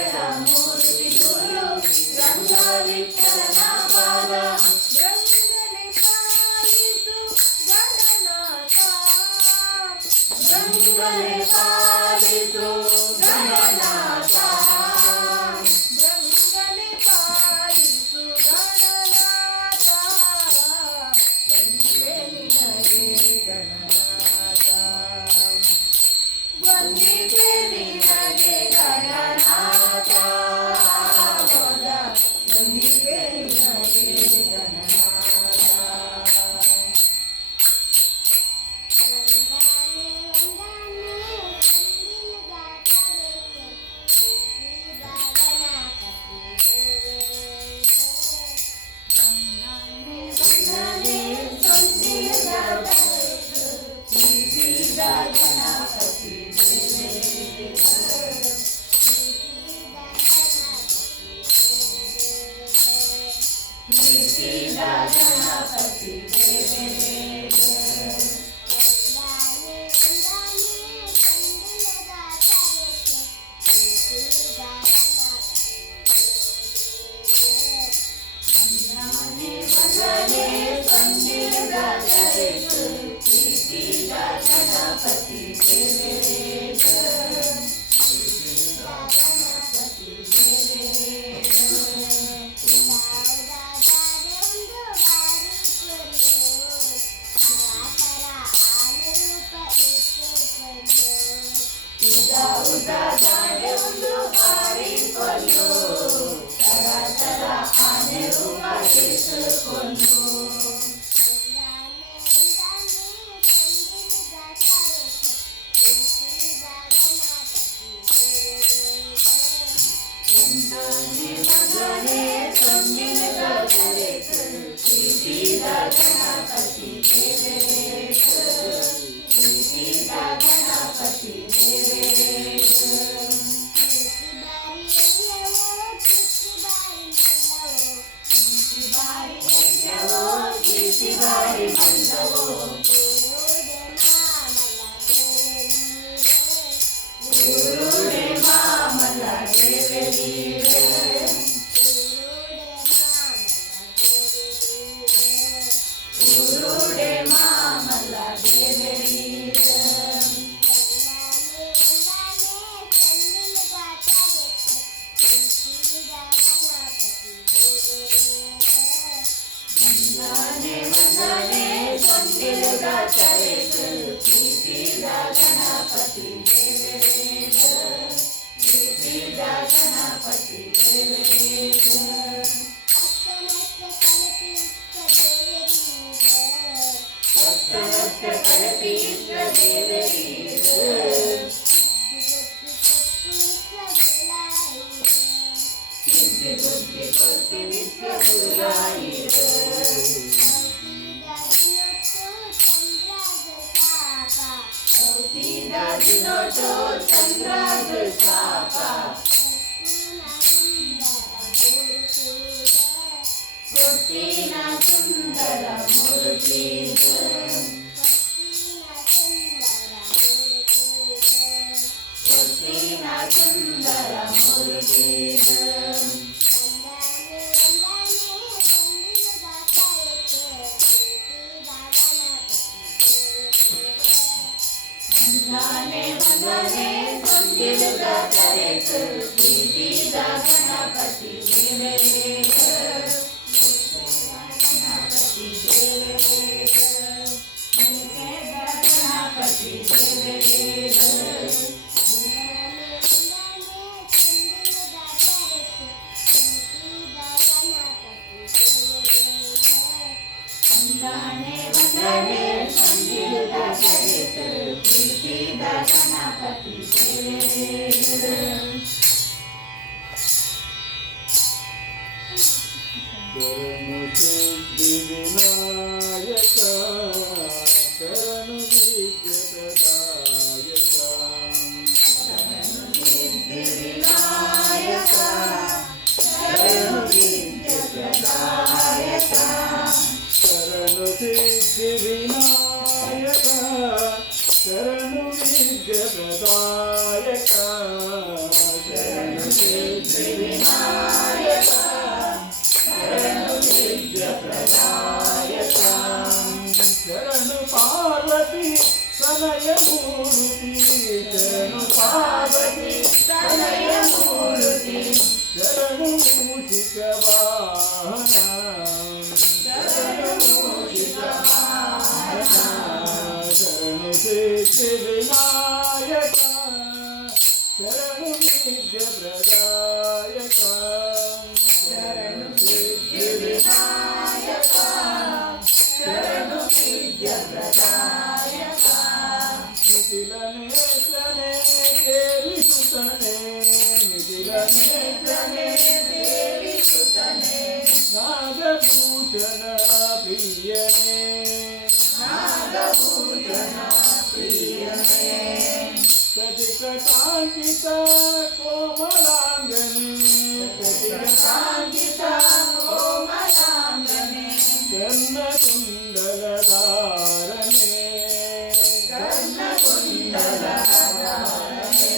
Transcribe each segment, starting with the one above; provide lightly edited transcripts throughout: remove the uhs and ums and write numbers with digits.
ಮೂರ್ತಿ ಗುರು ರಂಗ ವಿಠಲನ ಪಾದ ಗಂಗನೆ ಪಾಲಿಸು ಗಣನಾಥ ಗಂಗನೆ ಪಾಲಿಸು ಗಣನಾಥ ಗಂಗನೆ ಪಾಲಿಸು ಗಣನಾಥ ವಂದಿತೆ ನಿನಗೆ ಗಣನಾಥ ವಂದಿತೆ ನಿನಗೆ ಗಣನಾಥ ವಂದಿತೆ ನಿನಗೆ ಗಣನಾಥ ಗಣಪತಿ ಉದಾಗಾಡೆ ಒಂದು ಬಾರಿ ಕೊಲ್ಲು ತರ ಆನೆ ರೂಪ ಇಟ್ಟುಕೊಂಡು ಮಗನೇ ಸೊನ್ನಿನ ಗಣಪತಿ ಗಣಪತಿ ಬಾರಿ ಮಲ್ಲವೋ ಗುರುಡೆ ಮಾಮಲ ದೇವರೀರೆ ಗುರುಡೆ ಮಾಮಲ ದೇವರೀರೆ ವಂದನೆ ಸೊಂದಿಲುಗ ಚರಿತು ಪ್ರೀತಿದ ಗಣಪತಿ ದೇವರೇಶ ಪ್ರೀತಿದ ಗಣಪತಿ ದೇವರೇಶ ಭಕ್ತವತ್ತ ಕಳಪೀಶ್ವ ದೇವರೀಶ ಸಿದ್ಧಿ ಬುದ್ಧಿ ಕೊಟ್ಟಿ ವಿಶ್ವ ಗುರುರಾಯಿರ ದಿನೋಟೋ ಚಂದ್ರಾಗ ಶಾಪ ಕೊಟ್ಟಿನ ಸುಂದರ ಮೂರ್ತಿ ಕೊಟ್ಟಿನ ಸುಂದರ ಮೂರ್ತಿ ವಂದನೆ ಸೊಂದಿಲುಗ ಚರಿತು ಪ್ರೀತಿದ ಗಣಪತಿ ದೇವರೇಶ ಗಣಪತಿ ದೇವರೇಶ ಗಣಪತಿ ದೇವರೇಶ ವಂದನೆ ಸೊಂದಿಲುಗ ಚರಿತು ಪ್ರೀತಿದ ಗಣಪತಿ ದೇವರೇಶ ಶರಣು ಸಿದ್ಧಿ ವಿನಾಯಕ ಶರಣು ವಿದ್ಯೆ ಪ್ರದಾಯಕ ಶರಣು ಸಿದ್ಧಿ ವಿನಾಯಕ ಶರಣು ವಿದ್ಯೆ ಪ್ರದಾಯಕ ಶರಣು ಸಿದ್ಧಿ ವಿನಾಯಕ ಶರಣು ವಿದ್ಯೆ ಪ್ರದಾಯಕ ಶರಣು ತನಯ ಮೂರುತಿ ಶರಣು ಪಾರ್ವತಿ ತನಯ ಮೂರುತಿ ಶರಣು ಮೂಷಿಕ ವಾಹನ ಶರಣು ಮೂಷಿಕ ವಾಹನ ಶರಣು ಸಿದ್ಧಿ ವಿನಾಯಕ ಶರಣು ವಿದ್ಯ ಪ್ರದಾಯಕ ಶರಣು ಸಿದ್ಧಿ ವಿನಾಯಕ ಶರಣು ವಿದ್ಯ ಪ್ರದಾಯಕ ನಿಖಿಲ ನೇತ್ರನೇ ದೇವಿ ಸುತನೇ ನಿಖಿಲ ನೇತ್ರನೇ ದೇವಿ ಸುತನೇ ನಾಗಭೂಷಣ ಪ್ರಿಯನೇ ನಾಗಭೂಷಣ ಪ್ರಿಯನೇ ಕಟಿಕಟಾಂಕಿತ ಕೋಮಲಾಂಗನೆ ಕಾಂಚಿತ ಕೋಮಲಾಂಗನೆ ಕರ್ಣಕುಂಡಲಧಾರನೆ ಕರ್ಣಕುಂಡಲಧಾರನೆ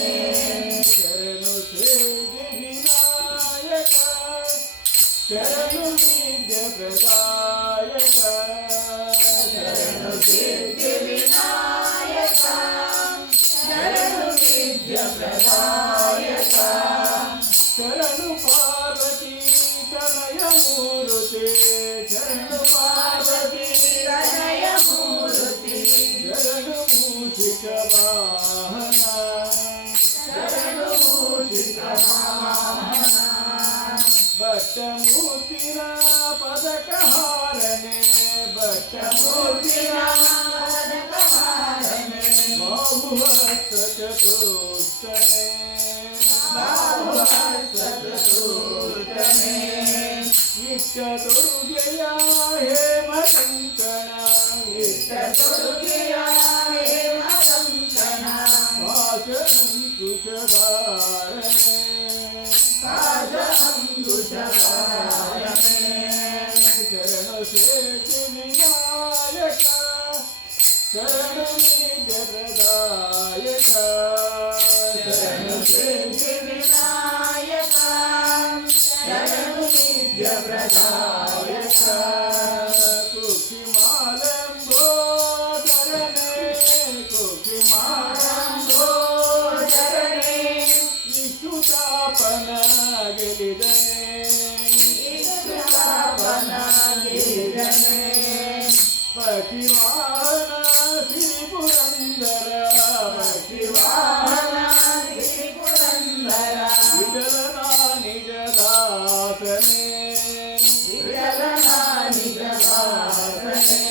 ಶರಣು ಸಿದ್ಧಿ ವಿನಾಯಕ ಶರಣು ವಿದ್ಯ ಪ್ರದಾಯಕ ಶರಣು ಸಿದ್ಧಿ ವಿನಾಯಕ ಶರಣು ವಿದ್ಯ ಪ್ರದಾಯಕ ಶರಣು ಪಾರ್ವತಿ ತನಯ ಮೂರುತಿ ಶರಣು ಪಾರ್ವತಿ ತನಯ ಮೂರುತಿ ಶರಣು ಮೂಷಿಕ ವಾಹನ ಶರಣು ಮೂಷಿಕ ವಾಹನ ಭಟ್ಟಮೂರ್ತಿನ ಪದಕಹಾರನೆ ಭಟ್ಟಮೂರ್ತಿನ ಪದಕಹಾರನೆ ಬಾಹುಹಸ್ತ ಚತುಷ್ಟನೆ ಬಾಹುಹಸ್ತ ಚತುಷ್ಟನೆ ಇಷ್ಟ ತೊಡುಗೆಯ ಹೇಮಕಂಕಣ ಇಷ್ಟ ತೊಡುಗೆಯ ಹೇಮಕಂಕಣ ಪಾಶಂಕುಶಧಾರನೆ ಪಾದ ಅಂಕುಶಧಾರನೆ ಶರಣು ಸೇತಿ ವಿನಾಯಕ ಶರಣು ನಿತ್ಯ ಪ್ರದಾಯಕ ಶರಣು ಸಿದ್ಧಿ ವಿನಾಯಕ ಶರಣು ನಿತ್ಯ ಪ್ರದಾಯಕ ಕುಕ್ಷಿಮಾಲಂಬೋದರನೆ ಕುಕ್ಷಿಮಾಲಂಬೋದರನೆ ವಿಷ್ಣುತಾಪನ ಗೆಲಿದನೆ ವಿಷ್ಣುತಾಪನಾಗಿರಿದನೆ ಪತಿವಾಹನ ಶ್ರೀಪುರಂದರ ಶಿವಾಹನ ಶ್ರೀ ಪುರಂದರ ವಿಠಲನ ನಿಜ ದಾಸನೆ ವಿಠಲನ ನಿಜ ದಾಸನೆ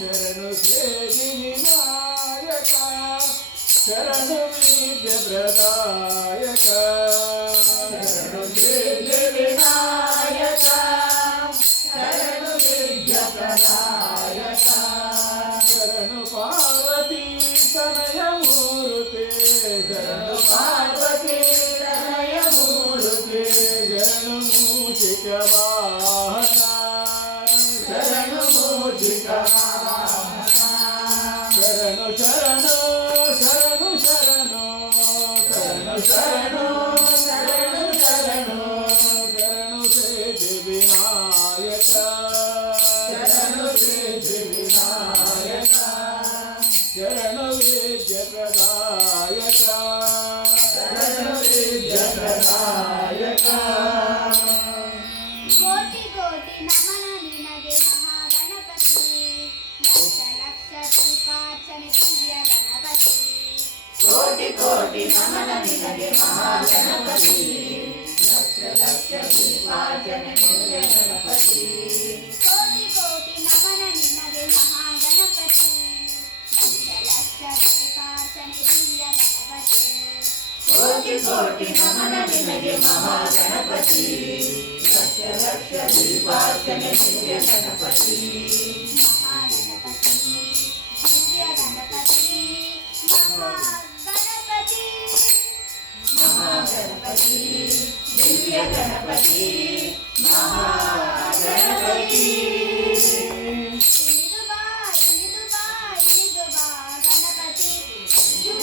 ಶರಣು ಸೇದಿ ವಿನಾಯಕ ಶರಣು ವಿದ್ಯ ಪ್ರದಾಯಕ ಶರಣು ಸಿದ್ಧಿ ವಿನಾಯಕ ಶರಣು ವಿದ್ಯ ಪ್ರದಾಯಕ ಶರಣು ಪಾರ್ವತಿ ತನಯ ಮೂರುತಿ ಶರಣು ಪಾರ್ವತಿ ತನಯ ಮೂರುತಿ ಶರಣು ಮೂಷಿಕ ವಾಹನ ಶರಣು ಮೂಷಿಕ ವಾಹನ ಶರಣು ಶರಣು ಶರಣು ಶರಣು ಶರಣು ಶರಣು ಶರಣು ಶರಣು ಶರಣು ಸೇದಿ ವಿನಾಯಕ ಶರಣು ಸಿದ್ಧಿ ವಿನಾಯಕ ಶರಣು ವಿದ್ಯ ಪ್ರದಾಯಕ ಶರಣು ವಿದ್ಯ ಪ್ರದಾಯಕ ಕೋಟಿ ಕೋಟಿ ನಮನ ನಿನಗೆ ಮಹಾಗಣಪತಿ ಲಕ್ಷ ಲಕ್ಷ ದೀಪಾರ್ಚನೆ ದಿವ್ಯ ಗಣಪತಿ ಕೋಟಿ ಕೋಟಿ ನಮನ ನಿನಗೆ ಮಹಾಗಣಪತಿ ಲಕ್ಷ ಲಕ್ಷ ದೀಪಾರ್ಚನೆ ನಿನಗೆ ಗಣಪತಿ ಕೋಟಿ ಕೋಟಿ ನಮನ ನಿನಗೆ ಮಹಾಗಣಪತಿ ಲಕ್ಷ ಲಕ್ಷ ದೀಪಾರ್ಚನೆ ದಿವ್ಯ ಗಣಪತಿ ಕೋಟಿ ಕೋಟಿ ನಮನ ನಿನಗೆ ಮಹಾಗಣಪತಿ ಲಕ್ಷ ಲಕ್ಷ ದೀಪಾರ್ಚನೆ ನಿನಗೆ ಗಣಪತಿ ಮಹಾಗಣಪತಿ ದಿವ್ಯ ಗಣಪತಿ ಮಹಾಗಣಪತಿ ಮಹಾಗಣಪತಿ ದಿವ್ಯ ಗಣಪತಿ ಮಹಾಗಣಪತಿ ಇಳಿದು ಬಾ ಇಳಿದು ಬಾ ಇಳಿದು ಬಾ ಗಣಪತಿ ಇಳಿದು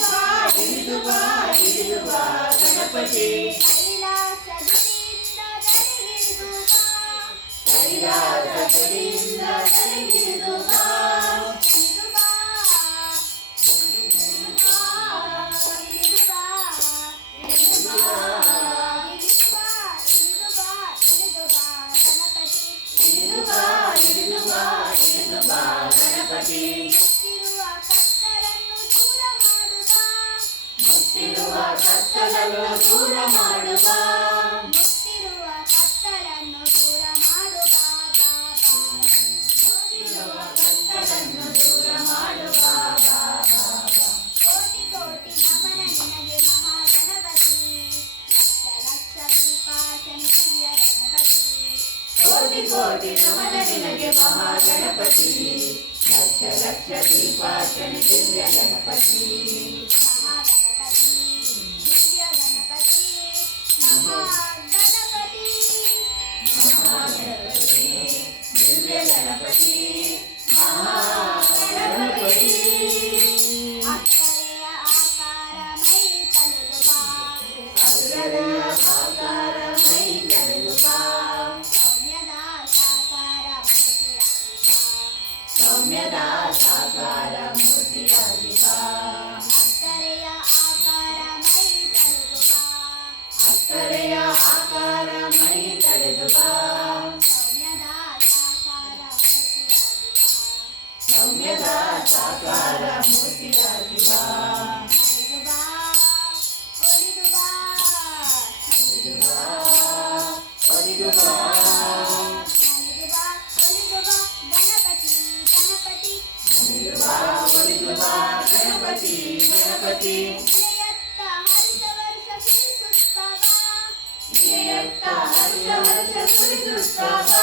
ಬಾ ಇಳಿದು ಬಾ ಗಣಪತಿ ಕೈಲಾಸದಿಂದ ದರಿಗಿಳಿದು ಬಾ ಕೈಲಾಸದಿಂದ ದರಿಗಿಳಿದು ಬಾ ಇಳಿದು ಬಾ ಮಾಡು ಬಾ ಮುತ್ತಿರುವ ಕತ್ತಲನ್ನು ದೂರ ಮಾಡು ಬಾ ಬಾ ಬಾ. ಇರುವ ಕತ್ತಲನ್ನು ದೂರ ಮಾಡು ಬಾ ಬಾ ಬಾ ಬಾ. ಕೋಟಿ ಕೋಟಿ ನಮನ ನಿನಗೆ ಮಹಾಗಣಪತಿ. ಲಕ್ಷ ಲಕ್ಷ ದೀಪಾರ್ಚನೆ ದಿವ್ಯ ಗಣಪತಿ. ಕೋಟಿ ಕೋಟಿ ನಮನ ನಿನಗೆ ಮಹಾಗಣಪತಿ. ಲಕ್ಷ ಲಕ್ಷ ದೀಪಾರ್ಚನೆ ದಿವ್ಯ ಗಣಪತಿ. ಮಹಾಗಣಪತಿ ದಿವ್ಯ ಗಣಪತಿ ಮಹಾಗಣಪತಿ. ಮಹಾಗಣಪತಿ ದಿವ್ಯ ಗಣಪತಿ ಮಹಾಗಣಪತಿ. ಅಕ್ಷರೆಯ ಆಕಾರ ಮೈ ತಲೆದು ಬಾ. ಅಗ್ರದಯ ಆಕಾರ ಮೈ ಕರೆದು ಬಾ ಸೌಮ್ಯದ ಸಾಕಾರ ಮೂರ್ತಿಯಾಗಿ ಬಾ. ಸೌಮ್ಯದ ಸಾಕಾರ ಮೂರ್ತಿಯಾಗಿ ಬಾ. ಅಕ್ಷರೆಯ ಆಕಾರ ಮೈ ತಲೆದು ಬಾ. ಅಕ್ಕರೆಯ ಆಕಾರ ಮೈ ತಳೆದು ಬಾ ಸೌಮ್ಯದ ಸಾಕಾರ ಮೂರ್ತಿಯಾಗಿ ಬಾ. ಸೌಮ್ಯದ ಸಾಕಾರ ಮೂರ್ತಿಯಾಗಿ ಬಾ. ನಲಿದು ಬಾ ಒಲಿದು ಬಾ. ಒಲಿದು ಬಾ ಒಲಿದು ಬಾ ನಲಿದು ಬಾ ಒಲಿದು ಬಾ ಗಣಪತಿ ಗಣಪತಿ. ಒಲಿದು ಬಾ ಒಲಿದು ಬಾ ಗಣಪತಿ ಗಣಪತಿ. ಇಳೆಯತ್ತ ಹರ್ಷ ವರ್ಷ ಸುರಿಸುತ್ತಾ ಬಾ. ಇಳೆಯತ್ತ ಹರ್ಷ ವರ್ಷ ಸುರಿಸುತ್ತಾ ಬಾ.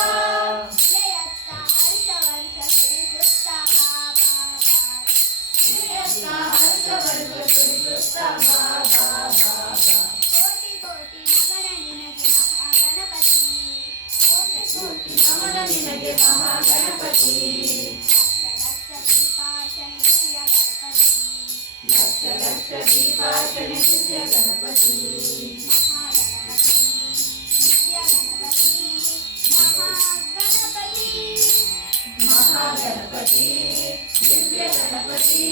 ಇಳೆಯತ್ತ ಹರ್ಷ ವರ್ಷ ಸುರಿಸುತ್ತಾ ಬಾ ಬಾ ಬಾ. ಇಳೆಯತ್ತ ಹರ್ಷ ವರ್ಷ ಸುರಿಸುತ್ತಾ ಬಾ ಬಾ ಬಾ ಬಾ. ಕೋಟಿ ಕೋಟಿ ನಮನ ನಿನಗೆ ಮಹಾಗಣಪತಿ. ಕೋಟಿ ಕೋಟಿ ನಮನ ನಿನಗೆ ಮಹಾಗಣಪತಿ. ಲಕ್ಷ ಲಕ್ಷ ದೀಪಾರ್ಚನೆ ದಿವ್ಯ ಗಣಪತಿ. ಮಹಾಗಣಪತಿ ದಿವ್ಯ ಗಣಪತಿ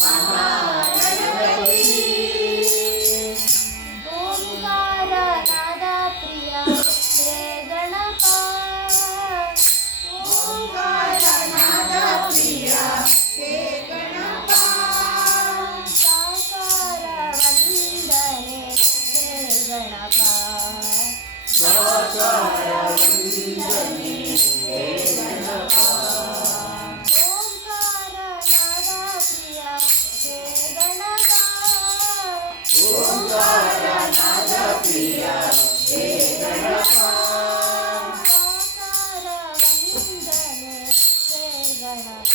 ಮಹಾಗಣಪತಿ. ಓಂಕಾರ ನಾದ ಪ್ರಿಯ ಹೇ ಗಣಪ. ಓಂಕಾರ ನಾದ ಪ್ರಿಯ ಹೇ ಗಣಪ. ಸಾಕಾರ ವಂದನೆ ಹೇ ಗಣಪ. ಸಾಕಾರ ವಂದನೆ ಹೇ ಗಣಪ. ಓಂಕಾರ ನಾದ ಪ್ರಿಯ ಹೇ ಗಣಪ. ಓಂಕಾರ ನಾದ ಪ್ರಿಯ ಹೇ ಗಣಪ. ಸಾಕಾರ ವಂದನೆ ಹೇ ಗಣಪ.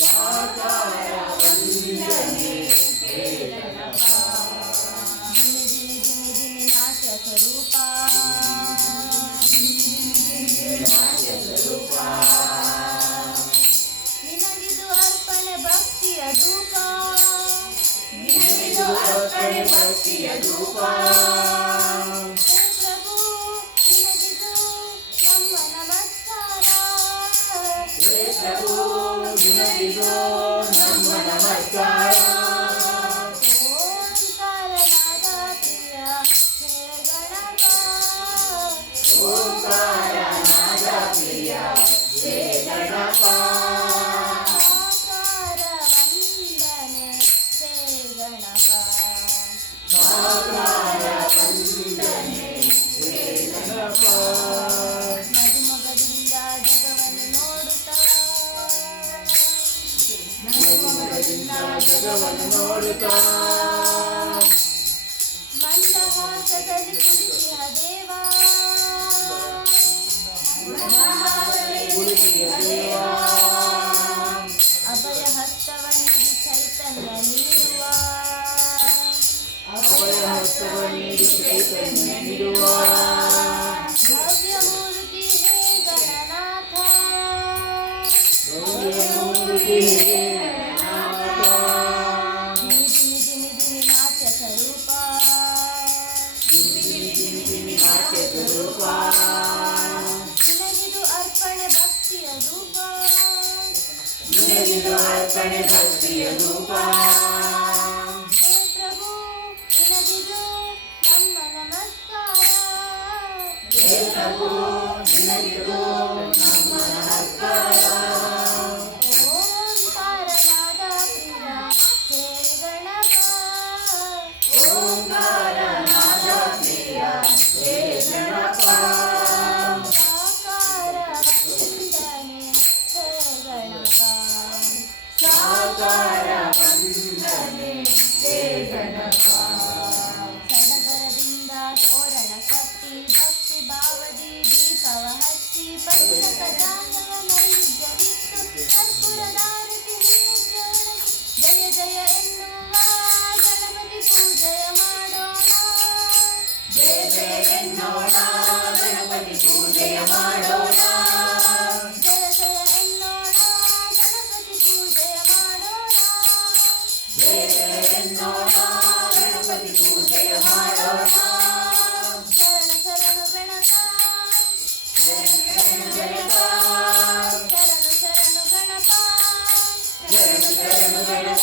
ಸಾಕಾರ ವಂದನೆ ಹೇ ಗಣಪ. ಜಿನಿ ಜಿನಿ ಜಿನಿ ಜಿನಿ ನಾಟ್ಯ ಸ್ವರೂಪ. ನಾಟ್ಯ ಸ್ವರೂಪ ನಿನಗಿದು ಅರ್ಪಣೆ ಭಕ್ತಿಯ ಧೂಪ. ನಿನಗಿದು ಅರ್ಪಣೆ ಭಕ್ತಿಯ ಧೂಪ. ಹೇ ಪ್ರಭು ನಿನಗಿದು ನಮ್ಮ ನಮಸ್ಕಾರ. ಹೇ ಪ್ರಭು ನಿನಗಿದು ನಮ್ಮ ನಮಸ್ಕಾರ. ಓಂಕಾರ ನಾದ ಪ್ರಿಯ ಹೇ ಗಣಪ. ಓಂಕಾರ ನಾದ ಪ್ರಿಯ ಹೇ ಗಣಪ. ಸಾಕಾರ ವಂದನೆ ಹೇ ಗಣಪ. ಸಾಕಾರ ವಂದನೆ ಹೇ ಗಣಪ. ಮಧುಮಗದಿಂದ ಜಗವನ್ನು ನೋಡುತ್ತಾ. ನಗುಮೊಗದಿಂದ ಜಗವನ್ನು ನೋಡುತ್ತಾ. ಮಂದಹಾಸದಲ್ಲಿ ಕುಳಿತಿಹ ದೇವ. ಕುಳಿತಿಯ ದೇವ. ಅಭಯ ಹಸ್ತವ ನೀಡಿ ಚೈತನ್ಯ ನೀಡುವ. ಅಭಯ ಹಸ್ತವ ನೀಡಿ ಚೈತನ್ಯ ನೀಡುವ. ಭವ್ಯ ಮೂರ್ತಿ ಹೇ ಗಣನಾಥ. ಭವ್ಯ ಮೂರ್ತಿ ಹೇ ಗಣನಾಥ. ಜಿನಿ ಜಿನಿ ಜಿನಿ ಜಿನಿ ನಾಟ್ಯ ಸ್ವರೂಪ. ಜಿನಿ ಜಿನಿ ಜಿನಿ ಜಿನಿ ನಾಟ್ಯ ಸ್ವರೂಪ. ನಿನಗಿದು ಅರ್ಪಣೆ ಭಕ್ತಿಯ ಧೂಪ. ನಿನಗಿದು ಅರ್ಪಣೆ ಭಕ್ತಿಯ ಧೂಪ. ಹೇ ಪ್ರಭು ನಿನಗಿದು ನಮ್ಮ ನಮಸ್ಕಾರ. ಹೇ ಪ್ರಭು ನಿನಗಿದು ನಮ್ಮ ನಮಸ್ಕಾರ. ಓಂಕಾರ ನಾದ ಪ್ರಿಯ ಹೇ ಗಣಪ. ಓಂಕಾರ ನಾದ ಎನ್ನೋಣ ಗಣಪತಿ ಪೂಜೆಯ ಮಾಡೋಣ ಜಯ ಜಯ ಎನ್ನೋಣ ಗಣಪತಿ ಪೂಜೆಯ ಮಾಡೋಣ ಜಯ ಜಯ ಎನ್ನೋಣ ಗಣಪತಿ ಪೂಜೆಯ ಮಾಡೋಣ ಶರಣ ಶರಣು ಗಣಪ ಶರಣು ಗಣಪ ಶರಣು ಶರಣು ಗಣಪ ಶರಣು ಶರಣು ಗಣಪ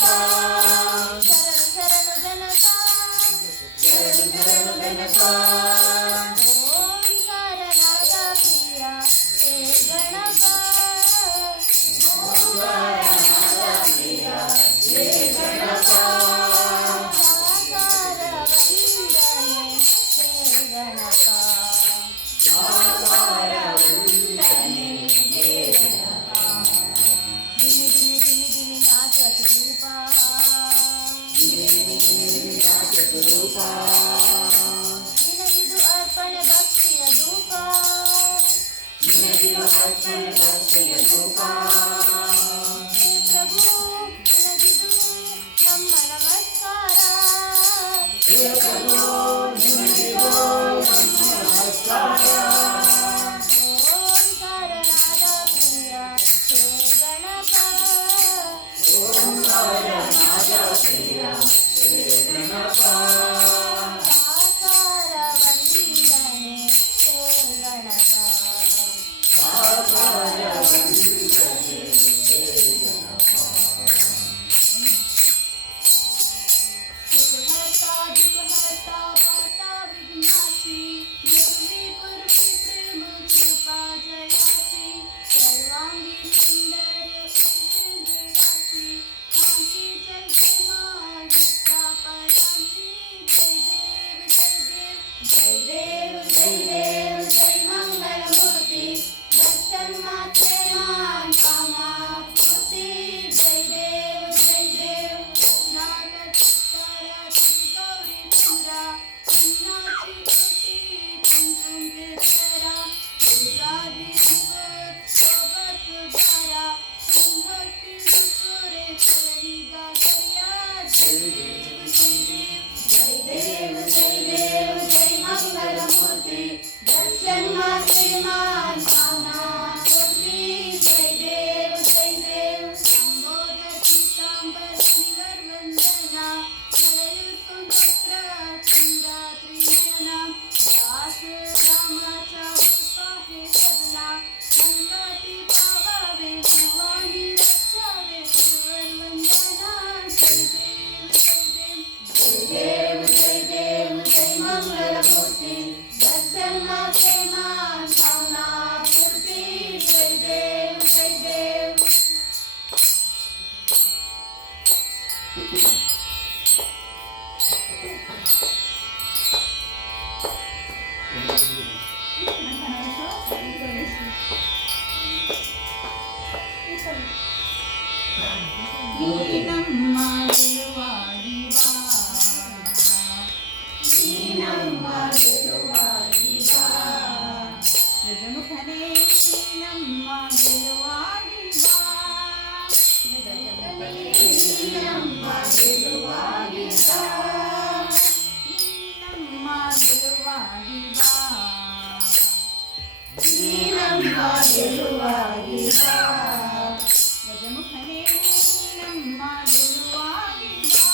ಶರಣು ಶರಣು ಗಣಪ ಶರಣು ಶರಣು ಗಣಪ ಓಂಕಾರನಾದ ಪ್ರಿಯ ಹೇ ಗಣಪ ಓಂಕಾರನಾದ ಪ್ರಿಯ ಹೇ ಗಣಪ ಸಾಕಾರ ವಂದನೆ ಹೇ ಗಣಪ ಸಾಕಾರ ವಂದನೆ ಹೇ ಗಣಪ ದಿನಿ ದಿನಿ ದಿನಿ ದಿನಿ ನಾಚ ಸ್ವರೂಪ ಸ್ವರೂಪ ನಿನಗಿದು ಅರ್ಪಣೆ ಭಕ್ತಿಯ ಧೂಪ ನಿನಗಿದು ಅರ್ಪಣೆ ಭಕ್ತಿಯ ಧೂಪ ಹೇ ಪ್ರಭು ನಿನಗಿದು ನಮ್ಮ ನಮಸ್ಕಾರ ಹೇ ಪ್ರಭು ನಿನಗಿದು ನಮ್ಮ ನಮಸ್ಕಾರ ಓಂಕಾರನಾದ ಪ್ರಿಯ ಹೇ ಗಣಪ ಓಂಕಾರನಾದ ಪ್ರಿಯ ಹೇ ಗಣಪ ಸಾಕಾರ ವಂದನೆ ಹೇ ಗಣಪ ಸಾಕಾರ ವಂದನೆ ಹೇ ಗಣಪ सुखहर्ता दुःखहर्ता वार्ता विघ्नासी निर्विपुर प्रेम कृपा जयासी सर्वांगी सुंदरासी कांची जय जय मां जिसका परांची जय देव जय देव जय मंगल मूर्ति दर्शन मात्रे मान कामा पूर्ति जय देव नाटक गौरी पुरा कन्नाची कोटी कुमकुम के तेरा दुर्गादी सोबत बारा गंगोत्री सुरे करणी गागरिया जय देव जय मंगल मूर्ति दर्शन मात्रे मान कामना पूर्ति जय देव संबोधति सांबर निवर वंदना सरयु सुभद्र चंदा त्रिनयना दास रामाचा उत्साहे सदना संगती पावावे शिवानी रक्षावे गुरुवर वंदना जय देव जय मंगल मूर्ति दर्शन मात्रे मान कामना पूर्ति जय देव ನೀನಮ್ಮ ಗೆಲುವಾಗಿ ಬಾ ನೀನಮ್ಮ ಗೆಲುವಾಗಿ ಬಾ ಗಜಮುಖನೇ ನೀನಮ್ಮ ಗೆಲುವಾಗಿ ಬಾ ನೀನಮ್ಮ ಗೆಲುವಾಗಿ ಬಾ ನೀನಮ್ಮ ಗೆಲುವಾಗಿ ಬಾ ನೀನಮ್ಮ ಗೆಲುವಾಗಿ ಬಾ ಗಜಮುಖನೇ ನೀನಮ್ಮ ಗೆಲುವಾಗಿ ಬಾ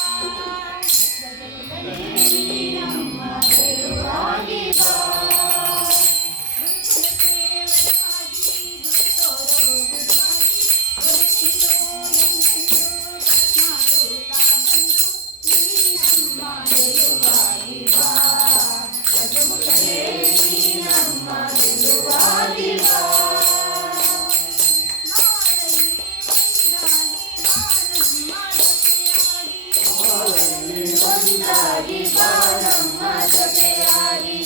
ಗಜಮುಖನೇ ನೀನಮ್ಮ ಗೆಲುವಾಗಿ ಬಾ ಗುರುಕುಲ ಕೇವಲವಾಗಿ ಗುರುತೋರೋ ಗುರುವಾಗಿ ಗುರುತಿಸೋ ಎಂದೆಂದು ಕರುಣಾಳುತ್ತಾ ಬಂದು ನೀನಮ್ಮ ಗೆಲುವಾಗಿ ಬಾ ಗಜಮುಖನೇ ನೀನಮ್ಮ ಗೆಲುವಾಗಿ ಬಾ ಒಂದಾಗಿ ಬಾಳಮ್ಮ ಜೊತೆಯಾಗಿ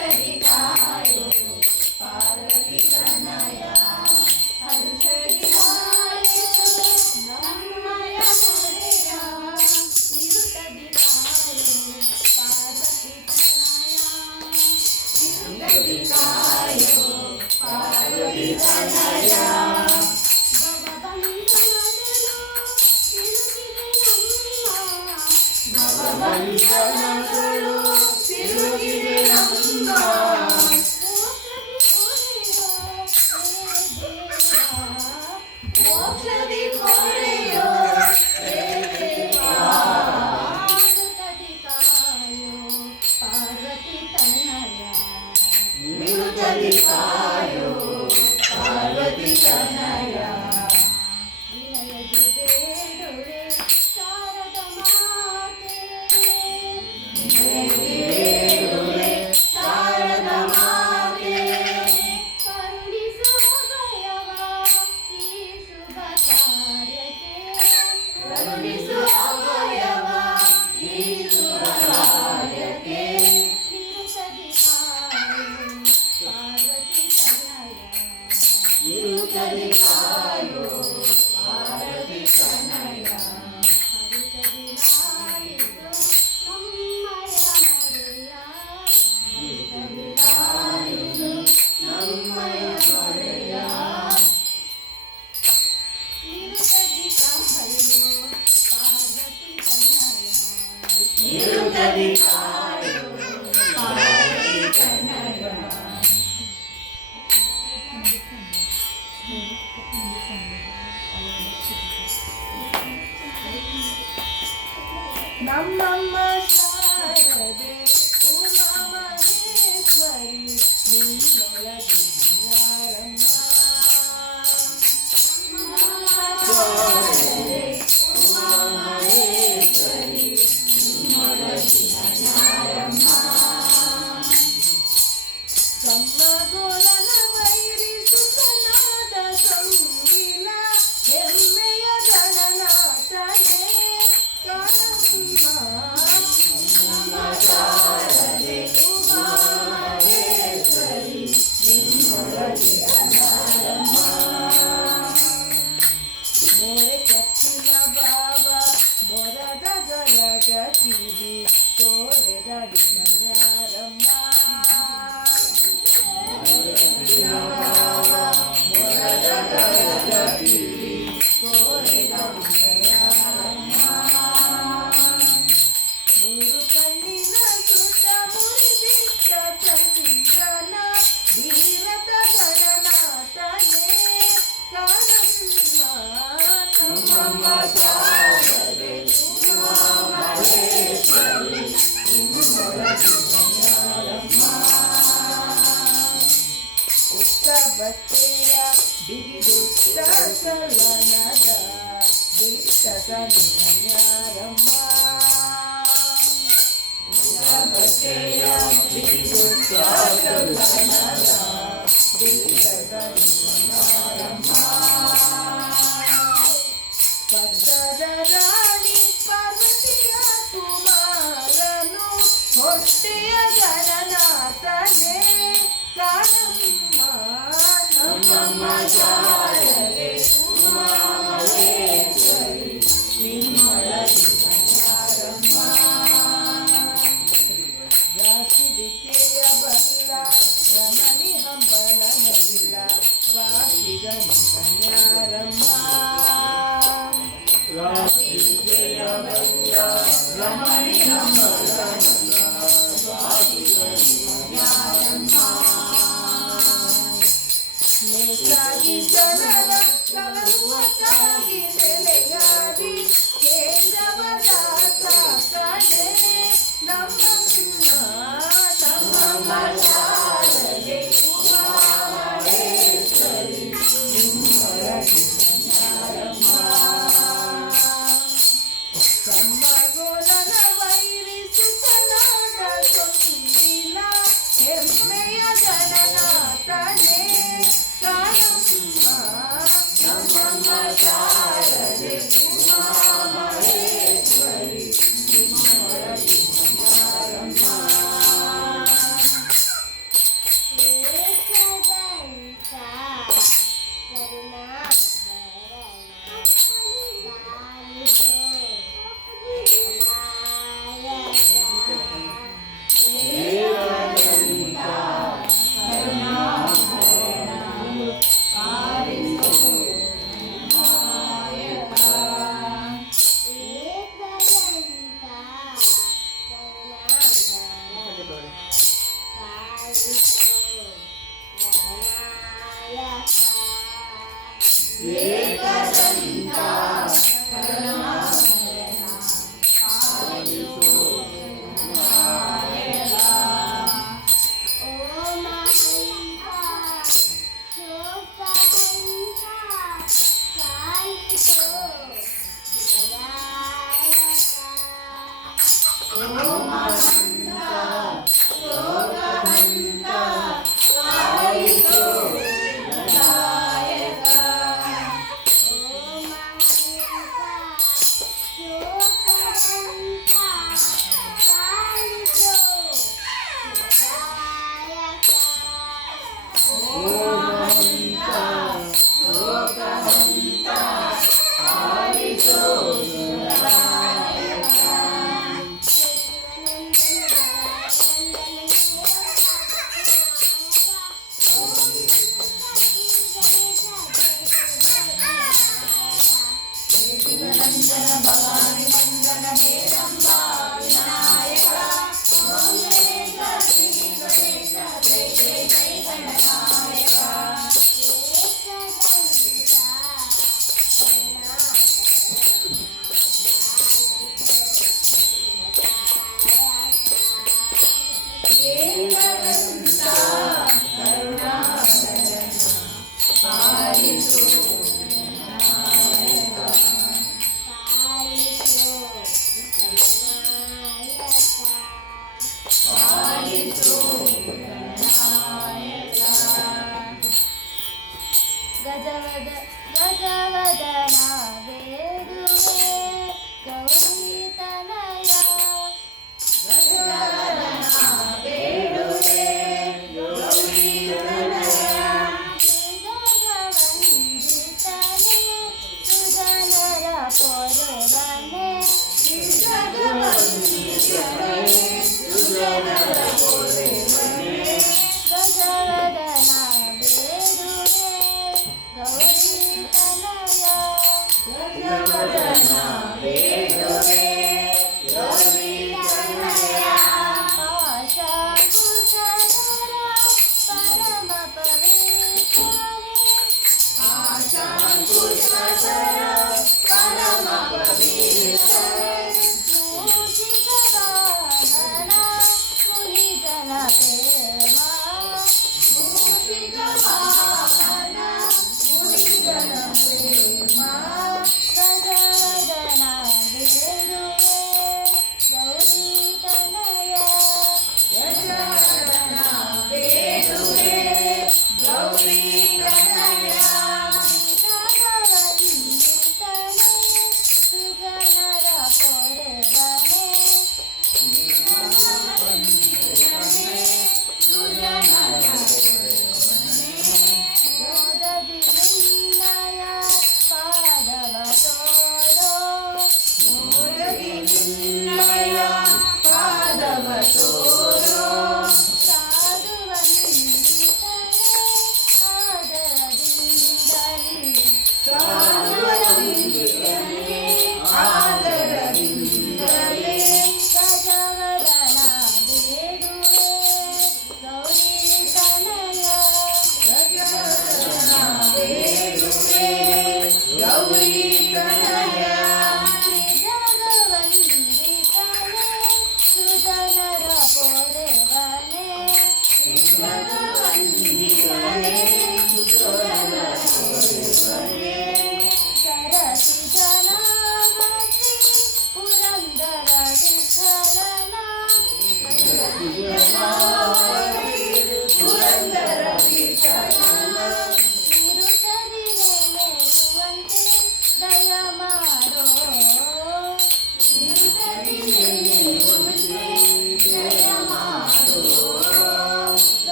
ನಿರುತದಿ ಕಾಯೋ ಪಾರ್ವತಿ ತನಯ ಹರುಷದಿ ಲಾಲಿಸು ನಮ್ಮಯ ಮೊರೆಯ ನಿರುತದಿ ಕಾಯೋ ಪಾರ್ವತಿ ತನಯ ನಿರುತದಿ ಕಾಯೋ ಪಾರ್ವತಿ ತನಯ ಭವಬಂಧನಗಳು ತಿರುಗಿದೆ ನಮ್ಮ ಮೋಕ್ಷದಿ ಪೊರೆಯೋ ಹೇ ದೇವಾ ಪಾರ್ವತಿ ತನಯ ನಿರುತದಿ ಕಾಯೋ ಪಾರ್ವತಿ ತನಯ ವಿನಯದಿ ಬೇಡುವೆ ಶಾರದ ಮಾತೆ ವಿನಯದಿ ಬೇಡುವೆ ಶಾರದ ಮಾತೆ ಕರುಣಿಸು ಅಭಯವ ಈ ಶುಭ ಕಾರ್ಯಕ್ಕೆ ಕರುಣಿಸು ಅಭಯವ ಈ ಶುಭ ಕಾರ್ಯಕ್ಕೆ ನಿರುತದಿ ಕಾಯೋ ಪಾರ್ವತಿ ತನಯ ನಿರುತದಿ ಕಾಯೋ ಪಾರ್ವತಿ ತನಯ ಹರಿತದಿ ಲಾಲಿಸು ನಮ್ಮಯ ಮೊರೆಯ ಹರಿತದಿ ಲಾಲಿಸು ನಮ್ಮಯ ಮೊರೆಯ ನಿರುತದಿ ಕಾಯೋ ಪಾರ್ವತಿ ತನಯ ನಿರುತದಿ ಕಾಯೋ ಪಾರ್ವತಿ ತನಯ ನಮ್ಮಮ್ಮ ಶಾರದೆ ಉಮಾ ಮಹೇಶ್ವರಿ ನಿನ್ನೊಳಗೆ ಬಂಗಾರಮ್ಮ ಶಾರದೆ ಉಮಾ ಮಹೇಶ್ವರಿ ನಿನ್ನೊಳಗೆ ಬಂಗಾರಮ್ಮ ಕಮ್ಮಗೋಲನ ವೈರಿಸುತನಾದ ಸಂಗಿಲ ಹೆಮ್ಮೆಯ ಗಣನಾಥನೇ ಕಾಣಮ್ಮ ಶಾರದೆ ಉಮಾ ಮಹೇಶ್ವರಿ ನಿನ್ನೊಳಗೆ ಬಂಗಾರಮ್ಮ ಮೋರೆ ಕತ್ತಿನ ಬಾವ ಮೊರದ ಗಲದ ಕಿವಿ ಕೋರೆದ ಬಂಗಾರಮ್ಮ ಮೊರದ ಗಲದ ಕಿವಿ ಕೋರೆದ ಬಂಗಾರಮ್ಮ ಮೂರು ಕಣ್ಣಿನ ಸುತ್ತ ಮುರಿದಿಟ್ಟ ಚಂದ್ರನ ಧೀರತ ಗಣನಾಥನೇ ಕಾಣಮ್ಮ ನಮ್ಮಮ್ಮ ಶಾರದೆ ಉಮಾ ಮಹೇಶ್ವರಿ ನಿನ್ನೊಳಗೆ ಬಂಗಾರಮ್ಮ ಉತ್ತ ಬಟ್ಟೆಯ ಬಿಗಿದುತ್ತ ಚಲನದ ದಿಟ್ಟದ ನಿನ್ಯಾರಮ್ಮ ಉತ್ತ ಬಟ್ಟೆಯ ಬಿಗಿದುತ್ತ ಚಲನದ ದಿಟ್ಟದ ನಿನ್ಯಾರಮ್ಮ ಪಟ್ಟದ ರಾಣಿ ಪಾರ್ವತಿಯ ಕುಮಾರನು ಹೊಟ್ಟೆಯ ಗಣನಾಥನೇ ಕಾಣಮ್ಮ ನಮ್ಮಮ್ಮ ಶಾರದೆ ಉಮಾ ಮಹೇಶ್ವರಿ ನಿನ್ನೊಳಗೆ ಬಂಗಾರಮ್ಮ ರಾಶಿ ವಿದ್ಯೆಯ ಬಲ್ಲ ರಮಣಿ ಹಂಬಲನಲ್ಲ ಬಾಸಿಗನು ಬಂಗಾರಮ್ಮ ರಾಷ್ಟ್ರೀಯ ಬಲ್ಲ ರಮಣಿ ಹಂಬಲನಲ್ಲ ಬಾಸಿಗನು ಬಂಗಾರಮ್ಮ ನೇಸಾಗಿ ಜನರ ಕಲುವಕ್ಕಾಗಿ ನೆಲೆಯಾಗಿ ಕೇಶವದಾಸ ಕಡೆ ನಮ್ಮಮ್ಮ ನಮ್ಮಮ್ಮ ಶಾರದೆ ಉಮಾ ಮಹೇಶ್ವರಿ ನಿನ್ನೊಳಗೆ ಬಂಗಾರಮ್ಮ ಕಮ್ಮಗೋಲನ ವೈರಿಸುತನಾದ ಸೊಂದಿಲ ಹೆಮ್ಮೆಯ ಗಣನಾಥನೇ ಕಾಣಮ್ಮ ನಮ್ಮಮ್ಮ ಶಾರದೆ ಉಮಾ ಮಹೇಶ್ವರಿ ನಿನ್ನೊಳಗೆ ಬಂಗಾರಮ್ಮ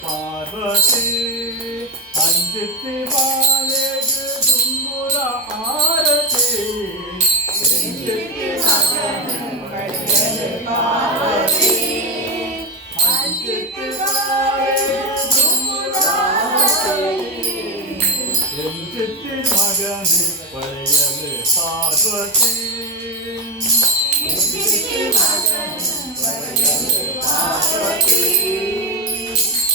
ಪಾರ್ವತಿ ಅಂಚಿತ್ತಿ ಬಾಲೆಗೆ ದುಂಬುರ ಆರತಿ ಎಂಚಿತ್ತಿ ಮಗನ ಪಡೆಯಲು ಪಾರ್ವತಿ ಅಂಚಿತ್ತಿ ಬಾಲೆಗೆ ದುಂಬುರ ಆರತಿ ಎಂಚಿತ್ತಿ ಮಗನ ಪಡೆಯಲು ಪಾರ್ವತಿ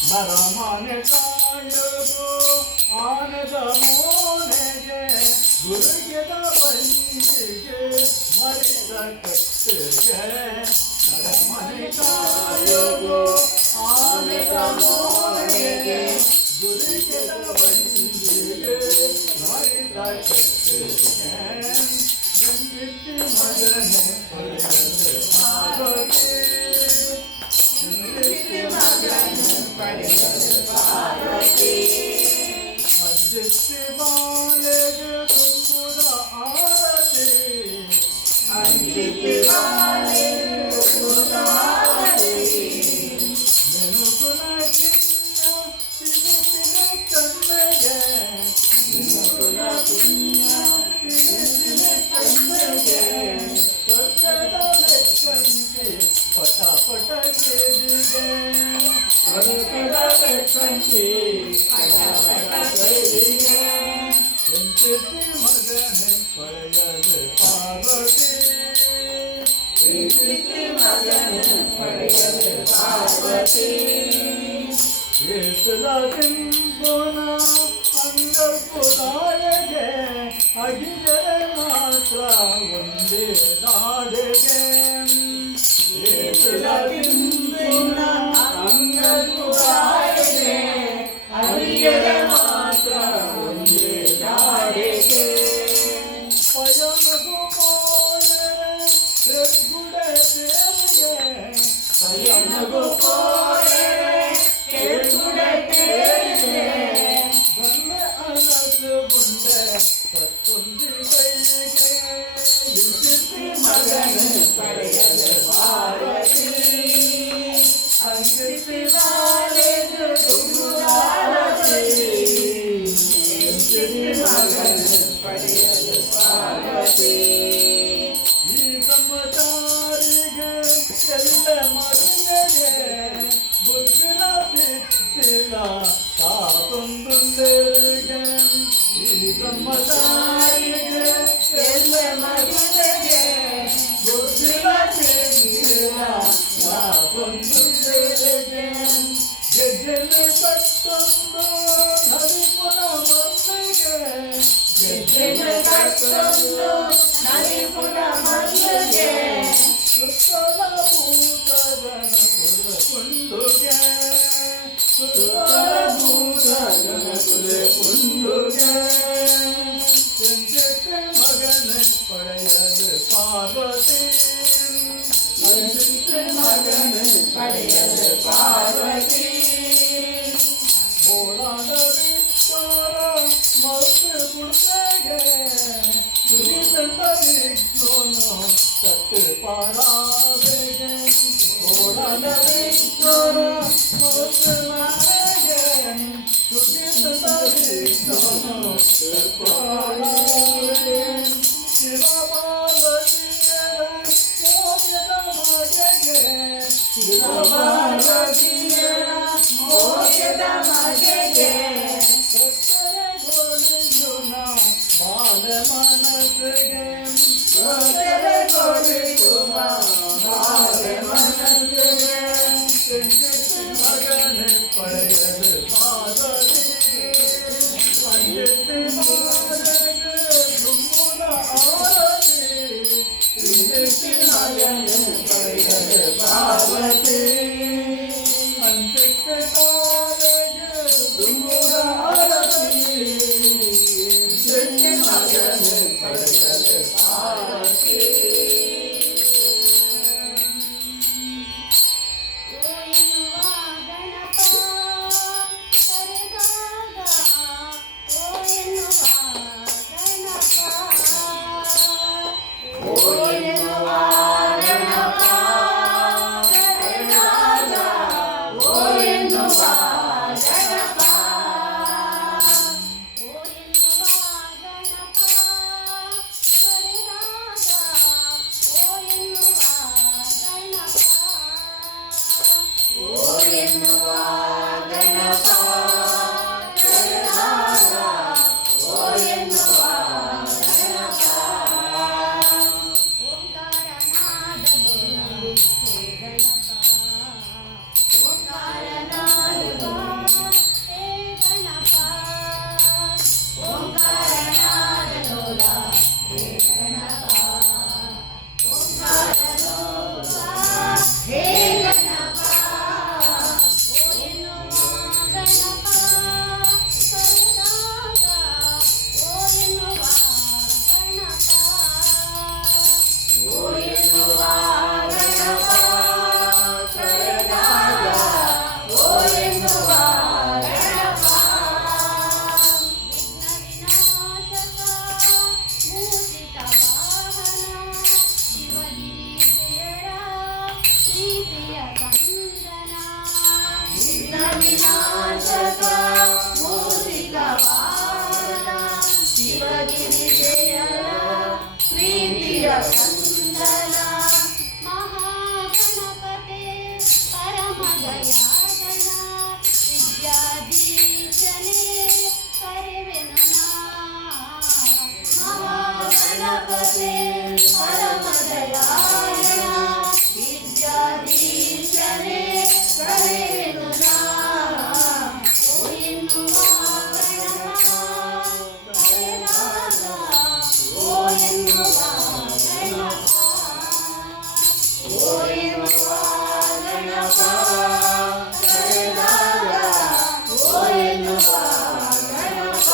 ನರಮನೆ ಕಾಯಗೋ ಆನದ ಮೋನೆಗೆ ಗುರುಗೆದ ಬಂದಿಗೆ ಮರಿದ ಕಟ್ಟಿಗೆ ನರಮನೆ ಕಾಯಗೋ ಆನದ ಮೋನೆಗೆ ಗುರುಗೆದ ಬಂದಿಗೆ ಮರಿದ ಕಟ್ಟಿಗೆ ಎಂದಿತ್ತಿ ಮಗನೆ ಪಡೆಯಲು ಪಾರ್ವತಿ ಅಂಚಿತ್ತಿ ಬಾಲೆಗೆ ತುಂಬುದ ಆರತಿ ಅಂಚಿತ್ತಿ ಬಾಲೆಗೆ ತುಂಬುದ ಆರತಿ ನೆನಪುನ ಚಿನ್ನ ತಿರುಪಿನ ಕಣ್ಣಗೆ ನೆನಪುನ ಚಿನ್ನ ತಿರುಪಿನ ಕಣ್ಣಗೆ ಕಟ್ಟದ ಲೆಕ್ಕಂತೆ ಪಟ ಪಟ ಕೇಳಿಗೆ ಕಟ್ಟದ ಲೆಕ್ಕಂತೆ ಪಟ ಪಟ ಕೇಳಿಗೆ ಎಂಚಿತ್ತಿ ಮಗನೆ ಪಡೆಯಲು ಪಾರ್ವತಿ ಎಂಚಿತ್ತಿ ಮಗನೆ ಪಡೆಯಲು ಪಾರ್ವತಿ ಏಸಲ ಸಿಂಪುನ ಅಂಗಪುರಾಯಗೆ ಅಗಿದರೆ ಮಾತ್ರ ಒಂದೇ ನಾಡೆಗೆ ಏಸಲ ಸಿಂಪುನ ಅಂಗಪುರಾಯಗೆ ಅಗಿದರೆ ಮಾತ್ರ ಒಂದೇ ನಾಡೆಗೆ ಪಯಣಗು ಪೋಯರೆ ತಿರುಗುಡೆ ತೇರಿಗೆ ಪಯಣಗು ಪೋಯರೆ ತಿರುಗುಡೆ ತೇರಿಗೆ ಬಂದೆ ಅನಸು ಬಂದೆ ಪತ್ತೊಂದು ಕೈಗೆ ಎಂಚಿತ್ತಿ ಮಗನೆ ಪಡೆಯಲು ಪಾರ್ವತಿ ಅಂಚಿತ್ತಿ ಬಾಲೆಗೆ ತುಂಬುದಾರತಿ ಎಂಚಿತ್ತಿ ಮಗನೆ ಪಡೆಯಲು ಪಾರ್ವತಿ ಈ ಬ್ರಹ್ಮಚಾರಿಗೆ ಎಲ್ಲ ಮಗನಿಗೆ ಬುದ್ಧಿನ ಸಿಕ್ಕಿಲ್ಲ ತಾತೊಂದುಂದರಿಗೆ ಈ ಬ್ರಹ್ಮಚಾರಿಗೆ ಎಲ್ಲ ಮಗನಿಗೆ ಬುದ್ಧಿನ ಸಿಕ್ಕಿಲ್ಲ ತಾತೊಂದುಂದರಿಗೆ ಗೆಜ್ಜೆಲೆ ಕಟ್ಟೊಂದು ನರಿಪುನ ಮಲ್ಲಿಗೆ ಗೆಜ್ಜೆಲೆ ಕಟ್ಟೊಂದು ನರಿಪುನ ಮಲ್ಲಿಗೆ ಸುತ್ತಲ ಭೂತ ಗಣಪುರ ಕುಂಡುಗೆ ಸುತ್ತಲ ಭೂತ ಗಣಪುರ ಕುಂಡುಗೆ ಎಂಚಿತ್ತಿ ಮಗನೆ ಪಡೆಯಲು ಪಾರ್ವತಿ ಅಂಚಿತ್ತಿ ಮಗನೆ ಪಡೆಯಲು ಪಾರ್ವತಿ ಬೋಳಾದ ವಿಕ್ಟೋರ ಮೌತ ಕುಡ್ತೆಗೆ ದುರಿದಂತ ವಿಘ್ನೋನು ತಟ್ಟು ಪಾರಾವೆಗೆ ಬೋಳಾದ ವಿಕ್ಟೋರ ಮೌತ ಮನೆಗೆ ದುರಿದಂತ ವಿಘ್ನೋನು ತಟ್ಟು ಪಾರಾವೆಗೆ ಶಿವ ಪಾರ್ವತಿಯರ ಮೋಗದ ಮಗೆಗೆ ಶಿವ ಪಾರ್ವತಿಯರ ಮೋಗದ ಮಗೆಗೆ ಸತ್ತರೆ ಗೋಳಿಯುನ ಬಾಲ ಮನಸ್ಸಿಗೆ ಸತ್ತರೆ ಗೋಳಿಯುನ ಬಾಲ ಮನಸ್ಸಿಗೆ ಎಂಚಿತ್ತಿ ಮಗನೆ ಪಡೆಯಲು ಪಾರ್ವತಿಗೆ ಅಂಚಿತ್ತಿ ಕಂದನ ಮಹಾಗಣಪತಿ ಪರಮ ದಯಾಗಣ ವಿದ್ಯಾಧೀಶನೇ ಕರೆವೆನು ನಾ ಮಹಾಗಣಪತಿ ಪರಮ ದಯಾಳನ ವಿದ್ಯಾಧೀಶನೇ ಕರೆವೆನು ನಾ. ಓ ಎನ್ನುವ ಗಣಪ ಕರೆದಾಗ, ಓ ಎನ್ನುವ ಗಣಪ, ಓ ಎನ್ನುವ ಗಣಪ ಕರೆದಾಗ, ಓ ಎನ್ನುವ ಗಣಪ.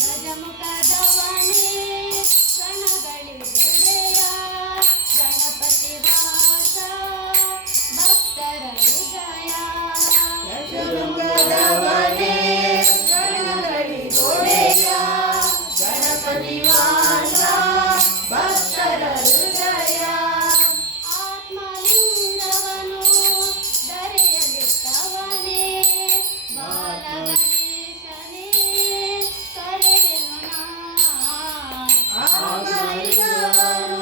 ಗಜಮುಖದವನೇ ಗಣಗಳಿಗೊಡೆಯ ಗಣಪತಿ ವಾಸ ಭಕ್ತರ ಹೃದಯ ಗಜಮುಖದವನೇ ಗಣಗಳಿಗೊಡೆಯ ಗಣಪತಿ ವಾಸ ಭಕ್ತರ ಹೃದಯ. ಆತ್ಮಲಿಂಗವನು ಧರೆಯಲಿಟ್ಟವನೇ ಬಾಲಗಣೇಶನೇ ಕರೆವೆನು ನಾ ಆತ್ಮಲಿಂಗವನು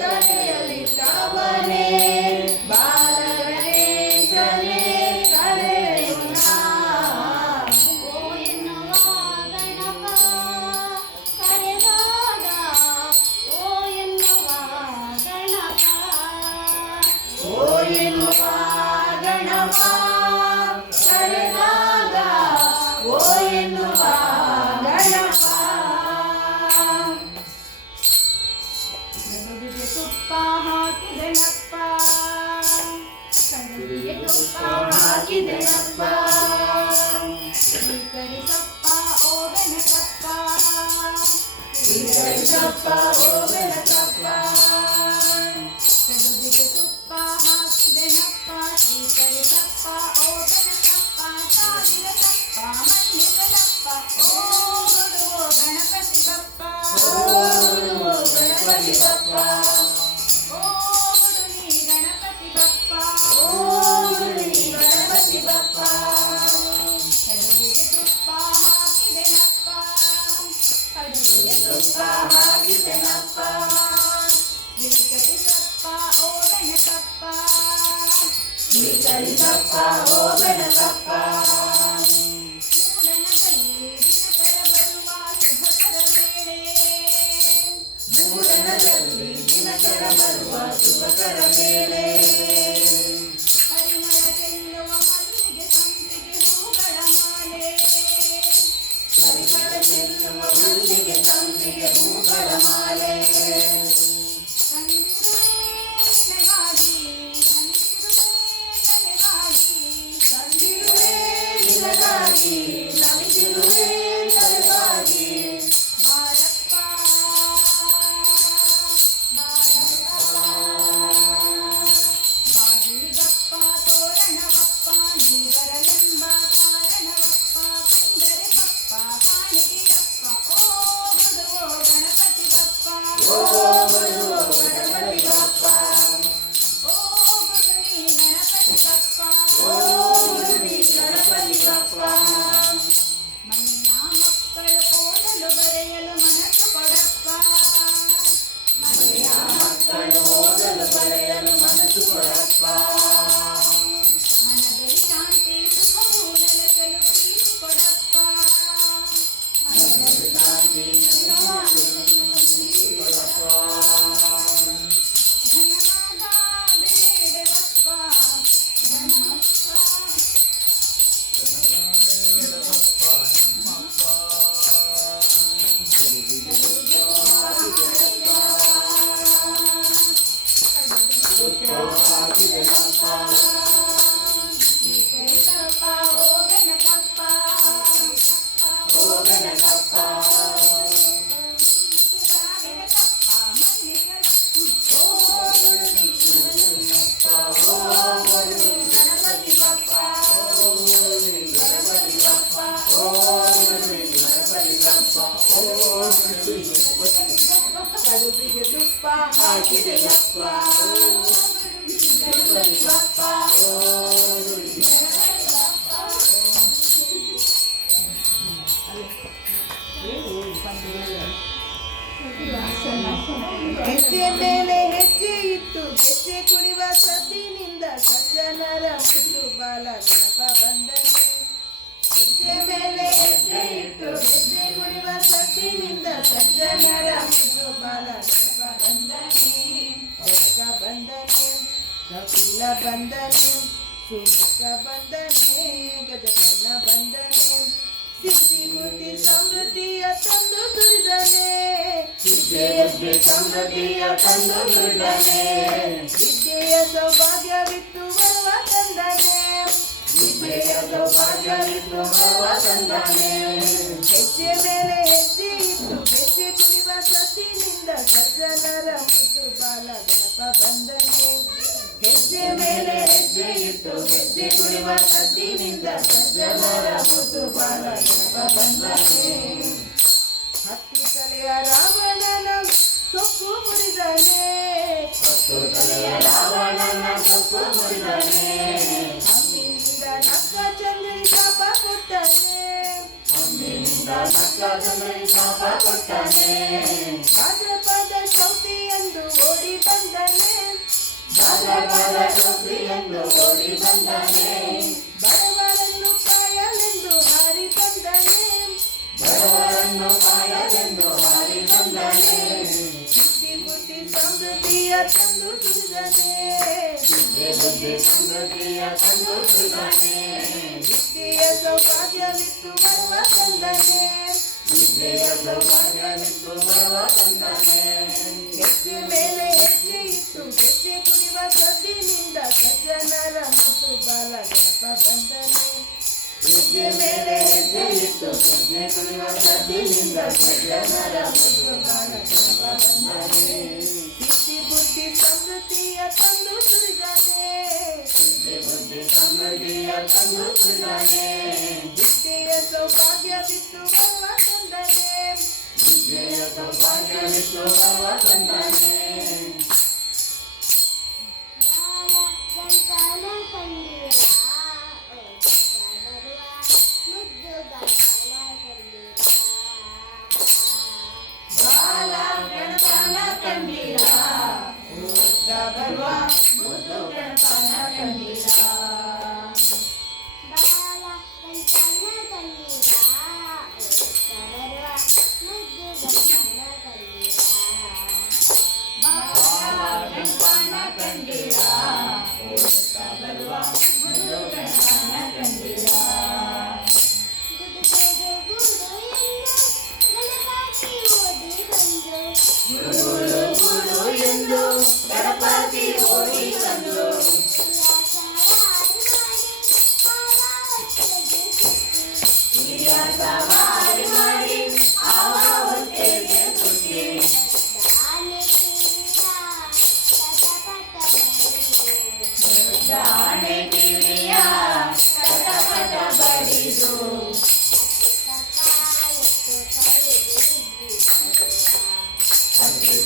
ಧರೆಯಲಿಟ್ಟವನೇ ಬಾಲಗಣೇಶನೇ ಕರೆವೆನು ನಾ. ಓ ಎನ್ನುವ ಗಣಪ ಕರೆದಾಗ, ಓ ಎನ್ನುವ ಗಣಪ, ಓ ಎನ್ನುವ ಗಣಪ ಕರೆದಾಗ, ಓ ಎನ್ನುವ ಗಣಪ. ಕಡುಬಿಗೆ ತುಪ್ಪ ಹಾಕಿದೆನಪ್ಪ, ಕಡುಬಿಗೆ ತುಪ್ಪ ಹಾಕಿದೆನಪ್ಪ, ಸ್ವೀಕರಿಸಪ್ಪ ಓ ಗಣಕಪ್ಪ, ಸ್ವೀಕರಿಸಪ್ಪ ಓ ಗಣಕಪ್ಪ. ಕಡುಬಿಗೆ ತುಪ್ಪ ಹಾಕಿದೆನಪ್ಪ, ಸ್ವೀಕರಿಸಪ್ಪ ಓ ಗಣಕಪ್ಪ, ಸಾವಿರ ತಪ್ಪ ಮನ್ನಿಸಲಪ್ಪ ಓ ಗುರುವೋ ಗಣಪತಿ ಬಪ್ಪ, ಓ ಗುರುವೋ ಗಣಪತಿ ಬಪ್ಪ, ಓ ಗುರು ನೀ ಗಣಪತಿ ಬಪ್ಪ, ಓ ಗುರು ನೀ ಗಣಪತಿ ಬಪ್ಪ. ಕಡುಬಿಗೆ ತುಪ್ಪ ಹಾಕಿದೆನಪ್ಪ, ಕಡುಬಿಗೆ ತುಪ್ಪ ಹಾಕಿದೆನಪ್ಪ, ಸ್ವೀಕರಿಸಪ್ಪ ಓ ಗಣಕಪ್ಪ, ಸ್ವೀಕರಿಸಪ್ಪ ಓ ಗಣಕಪ್ಪ. ಮೂಡಣದಲ್ಲಿ ದಿನಕರ ಬರುವ ಶುಭಕರ ವೇಳೆ, ಮೂಡಣದಲ್ಲಿ ದಿನಕರ ಬರುವ ಶುಭಕರ ವೇಳೆ, ಪರಿಮಳ ಚೆಲ್ಲುವ ಮಲ್ಲಿಗೆ ಸಂಪಿಗೆ ಹೂಗಳ ಮಾಲೆ, ಪರಿಮಳ ಚೆಲ್ಲುವ ಮಲ್ಲಿಗೆ ಸಂಪಿಗೆ ಹೂಗಳ ಮಾಲೆ. ತಂದಿರುವೆ ನಿನಗಾಗಿ, ನನಿಗಿರುವೆ ತಲೆಗಾಗಿ, ತಂದಿರುವೆ ನಿನಗಾಗಿ, ನಮಿಸಿರುವೆ ತಲೆಗಾಗಿ. ಬಾರಪ್ಪ ಬಾರಪ್ಪ, ಬಾಗಿಲಿಗಪ್ಪ ತೋರಣವಪ್ಪ, ನೀ ಬರಲೆಂಬ ಕಾರಣವಪ್ಪ, ಕಂಡರೆ ಪಪ್ಪ ಕಾಣಿಕೆಯಪ್ಪ ಓ ಗುರುವೋ ಗಣಪತಿ ಬಪ್ಪ, ಓ ಗುರುವೋ ಗಣಪತಿ ಬಪ್ಪ, ಓ ಗುರು ನೀ ಗಣಪತಿ ಬಪ್ಪ, ಓ ಗುರು ನೀ ಗಣಪತಿ ಬಪ್ಪ. ಮನೆಯ ಮಕ್ಕಳು ಓದಲು ಬರೆಯಲು ಮನಸ್ಸು ಕೊಡಪ್ಪ, ಮನೆಯ ಮಕ್ಕಳು ಓದಲು ಬರೆಯಲು ಮನಸ್ಸು ಕೊಡಪ್ಪ, ಮನದಲ್ಲಿ ಶಾಂತಿ ಸುಖವು ನೆಲೆಸಲು ಪ್ರೀತಿ ಕೊಡಪ್ಪ, ಮನದಲ್ಲಿ ಶಾಂತಿ ನೆಲೆಸಲು ಪ್ರೀತಿ ಕೊಡಪ್ಪ. ಧನವಾದ ಬೇಡವಪ್ಪ ನಮ್ಮಪ್ಪ, ಬೇಡವಪ್ಪ ನಮ್ಮಪ್ಪ. ತುಪ್ಪ ಹಾಕಿದೆನಪ್ಪ, ಸ್ವೀಕರಿಸಪ್ಪ ಓ ಗಣಕಪ್ಪ, ಓ ಗಣಕಪ್ಪ, ಗಣಕಪ್ಪ ಮನ್ನಿಸಲು ಓ ಗುರು ನೀ ಗಣಪತಿ ಬಪ್ಪ, ಓ ಗುರು ನೀ ಗಣಪತಿ ಬಪ್ಪ, ಓ ಗುರು ನೀ ಗಣಪತಿ ಬಪ್ಪ, ಓ ಗುರು ನೀ ಗಣಪತಿ ಬಪ್ಪ, ಓ ಗುರು ನೀ ಗಣಪತಿ ಬಪ್ಪ. ಕಡುಬಿಗೆ ತುಪ್ಪ ಹಾಕಿದೆನಪ್ಪ, ಓ ಗುರು ನೀ ಗಣಪತಿ ಬಪ್ಪ, ಓ ಗುರು ನೀ ಗಣಪತಿ ಬಪ್ಪ. ಏನು ಬಾಲ ಗಣಪ ಬಂದನೆ ಹೆಜ್ಜೆ ಮೇಲೆ ಹೆಜ್ಜೆ ಇಟ್ಟು ಹೆಜ್ಜೆ ಕುಡಿವ ಸತ್ತಿನಿಂದ ಸಜ್ಜನರ ಮುದ್ದು ಬಾಲ ಗಣಪ ಬಂದನೆ ಬೆಳಕ ಬಂದನೆ ಕಪಿಲ ಬಂದನೆ ಸುಮುಖ ಬಂದನೆ ಗಜಕರ್ಣ ಬಂದನೆ ಸಿದ್ಧಿ ಬುದ್ಧಿ ಸಮೃದ್ಧಿಯ ತಂದು ಸುರಿದನೆ ವಿದ್ಯೆಯ ಸಮೃದ್ಧಿಯ ತಂದು ಸುರಿದನೆ ವಿದ್ಯೆಯ ಸೌಭಾಗ್ಯವಿತ್ತು ಬರುವ ತಂದನೆ ವಿದ್ಯೆಯ ಸೌಭಾಗ್ಯವಿತ್ತು ಬರುವ ತಂದನೆ ಹೆಜ್ಜೆ ಮೇಲೆ ಹೆಜ್ಜೆ ಇಟ್ಟು ಹೆಜ್ಜೆ ಕುಡಿವ ಸತ್ತಿನಿಂದ ಸಜ್ಜನರ ಮುದ್ದು ಬಾಲ ಗಣಪ ಬಂದನೆ ಹೆಜ್ಜೆ ಮೇಲೆ ಹೆಜ್ಜೆ ಇಟ್ಟು ಹೆಜ್ಜೆ ಕುಡಿವ ಸತ್ತಿನಿಂದ ಸಜ್ಜನರ ಮುದ್ದು ಬಾಲ ಗಣಪ ಬಂದನೆ ಹತ್ತು ತಲೆಯ ರಾವಣನ ಸೊಕ್ಕು ಮುರಿದನೆ ಹತ್ತು ತಲೆಯ ರಾವಣನ ಸೊಕ್ಕು ಮುರಿದನೆ ಹಮ್ಮಿನಿಂದ ನಕ್ಕ ಚಂದ್ರಿ ಶಾಪ ಕೊಟ್ಟನೆ ಹಮ್ಮಿನಿಂದ ನಕ್ಕ ಚಂದ್ರಿ ಶಾಪ ಕೊಟ್ಟನೆ ಭಾದ್ರಪದ ಚೌತಿ ಎಂದು ಓಡಿ ಬಂದನೆ ಭಾದ್ರಪದ ಚೌತಿ ಎಂದು ಓಡಿ ಬಂದನೆ ಬಡವರನ್ನು ಕಾಯಲೆಂದು ಹಾರಿ ಬಂದನೆ ಬಡವರನ್ನು ಕಾಯಲೆಂದು ಹಾರಿ ಬಂದನೆ ಸಿದ್ಧಿ ಬುದ್ಧಿ ಸಮೃದ್ಧಿಯ ತಂದು ಸುರಿದನೆ ಸಿದ್ಧಿ ಬುದ್ಧಿ ಸಮೃದ್ಧಿಯ ತಂದು ಸುರಿದನೆ ವಿದ್ಯೆಯ ಸೌಭಾಗ್ಯವಿತ್ತು ಬರುವ ತಂದನೆ ವಿದ್ಯೆಯ ಸೌಭಾಗ್ಯವಿತ್ತು ಬರುವ ತಂದನೆ ಹೆಜ್ಜೆ ಮೇಲೆ ಹೆಜ್ಜೆ ಇಟ್ಟು ಹೆಜ್ಜೆ ಕುಡಿವ ಸದ್ದಿನಿಂದ ಸಜ್ಜನರ ಮುದ್ದು ಬಾಲ ಗಣಪ ಬಂದನೆ ಹೆಜ್ಜೆ ಮೇಲೆ ಹೆಜ್ಜೆ ಇಟ್ಟು ಹೆಜ್ಜೆ ಕುಡಿವ ಸದ್ದಿನಿಂದ ಸಜ್ಜನರ ಮುದ್ದು ಬಾಲ ಗಣಪ ಬಂದನೆ ಸಿದ್ಧಿ ಬುದ್ಧಿ ಸಮೃದ್ಧಿಯ ತಂದು ಸುರಿದನೆ ಸಿದ್ಧಿ ಬುದ್ಧಿ ಸಮೃದ್ಧಿಯ ತಂದು ಸುರಿದನೆ ವಿದ್ಯೆಯ ಸೌಭಾಗ್ಯವಿತ್ತು ಬರುವ ತಂದನೆ ವಿದ್ಯೆಯ ಸೌಭಾಗ್ಯವಿತ್ತು ಬರುವ ತಂದನೆ ಬಾಲ ಗಣಪನ ಕಂಡಿರ ಓದ್ಕ ಬರುವ ಮುದ್ದು ಗಣಪನ ಕಂಡಿರ ಬಾಲ ಗಣಪನ ಕಂಡಿರ ಓದ್ಕ ಬರುವ ಮುದ್ದು ಗಣಪನ ಕಂಡಿರ ಗುಡು ಗುಡು ಎಂದು ಗಣಪತಿ ಓಡಿ ಬಂದು ಹಿರಿಯ ಸವಾರಿ ಮಾಡಿ ಆವ ಹೊಟ್ಟೆಗೆ ಸುತ್ತಿ ದಾಣೆ ಕಿವಿಯ ಕಟಕಟ ಬಡಿದು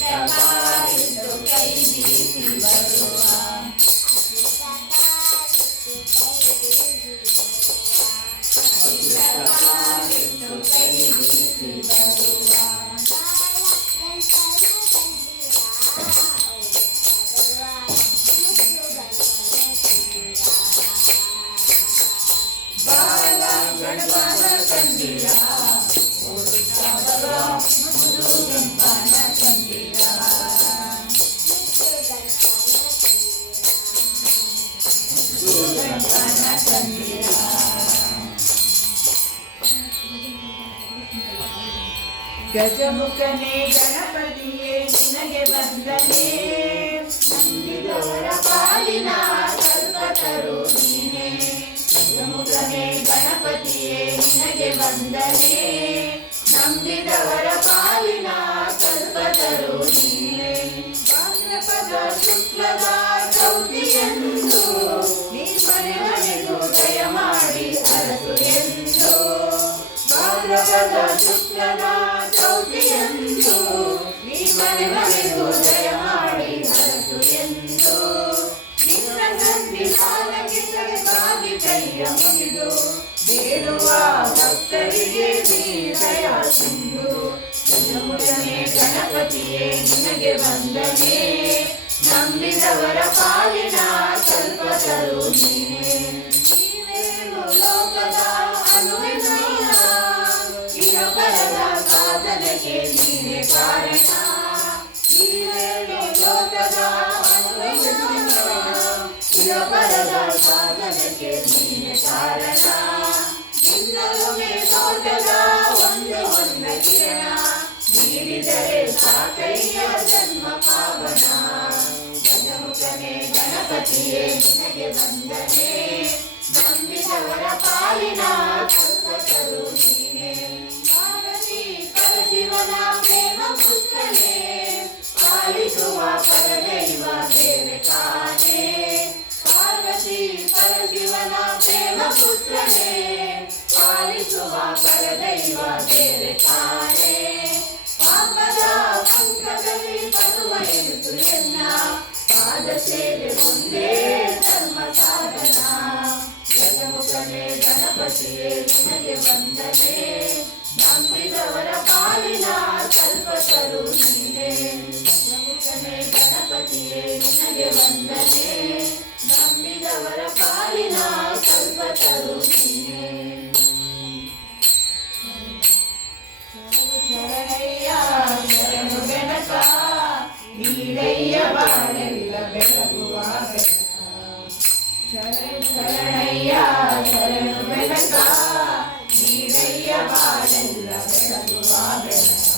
ಅತ್ತಿಟ್ಟಕಾಲಿಟ್ಟು ಕೈ ಬೀಸಿ ಬರುವ ಅತ್ತಿಟ್ಟಕಾಲಿಟ್ಟು ಕೈ ಬೀಸಿ ಬರುವ ಬಾಲ ಗಣಪನ ಕಂಡಿರ ಓಡುತ್ತಾ ಬರುವ ಮುದ್ದು ಗಣಪನ ಕಂಡಿರ ಮುದ್ದು ಗಣಪನ ಕಂಡಿರ ಗಜಮುಖನೇ ಗಣಪತಿಯೇ ನಿನಗೆ ವಂದನೆ ನಂಬಿದವರ ಪಾಲಿನ ಕಲ್ಪತರು ನೀನೇ ಗಜಮುಖನೇ ಗಣಪತಿಯೇ ನಿನಗೆ ವಂದನೆ ನಂಬಿದವರ ಪಾಲಿನ ಕಲ್ಪತರು ನೀನೇ ಭಾದ್ರಪದ ಶುಕ್ಲದ ಚೌತಿಯೆಂದು ನೀ ಮನೆ ಮನೆಗೂ ದಯ ಮಾಡಿ ಅರಸು ಎಂದು ಭಾದ್ರಪದ ಶುಕ್ಲದ ಚೌತಿಯೆಂದು ನೀ ಮನೆ ಮನೆಗೂ ದಯ ಮಾಡಿ ಅರಸು ಎಂದು ನಿನ್ನ ಸನ್ನಿಧಾನಕ್ಕೆ ತಲೆಬಾಗಿ ಕೈಯ ಮುಗಿದು ಬೇಡುವ ಭಕ್ತರಿಗೆ ನೀ ದಯಾ ಸಿಂಧು ಗಜಮುಖನೇ ಗಣಪತಿಯೇ ನಿನಗೆ ವಂದನೆ ನಂಬಿದವರ ಪಾಲಿನ ಕಲ್ಪತರು ನೀನೇ ಅದಕ್ಕೆ ನೀನೆ ಕಾರಣ ನಿನ್ನೊಲುಮೆ ತೋಟದ ಒಂದು ಹೊನ್ನ ಕಿರಣ ನೀಡಿದರೆ ಸಾಕಯ್ಯ ಜನ್ಮ ಪಾವನ ಗಜಮುಖನೇ ಗಣಪತಿಯೇ ನಿನಗೆ ವಂದನೆ ನಂಬಿದವರ ಪಾಲಿನ ಕಲ್ಪತರು ನೀನೆ ಪಾರ್ವತಿ ಪರಶಿವನ ಪ್ರೇಮ ಪುತ್ರನೇ ಪಾಲಿಸುವ ಪರದೈವ ಬೇರೆ ಕಾಣೆ ಪಾರ್ವತಿ ಪರಶಿವನ ಪ್ರೇಮ ಪುತ್ರನೇ ಪಾಲಿಸುವ ಪರದೈವ ಬೇರೆ ಕಾಣೆ ಪಾಪದ ಪಂಕದಲ್ಲಿ ಪಡುವ ಎನಿಸು ಎನ್ನ ಪಾದ ಸೇವೆ ಒಂದೇ ಧರ್ಮ ಸಾಧನ ಗಜಮುಖನೇ ಗಣಪತಿಯೇ ನಿನಗೆ ವಂದನೆ ನಂಬಿದವರ ಪಾಲಿನ ಕಲ್ಪತರು ನೀನೆ ಗಜಮುಖನೇ ಗಣಪತಿಯೇ ನಿನಗೆ ವಂದನೆ ನಂಬಿದವರ ಪಾಲಿನ ಕಲ್ಪತರು ನೀನೆ ಶರಣಯ್ಯ ಶರಣು ಬೆನಕ ನೀರಯ್ಯ ಬಾಳೆಲ್ಲ ಬೆಳಗುವ ಶರಣಯ್ಯ ಶರಣು ಬೆನಕ ನೀರಯ್ಯ ಬಾಳೆಲ್ಲ ಬೆಳಗುವ ಬೆಳಕ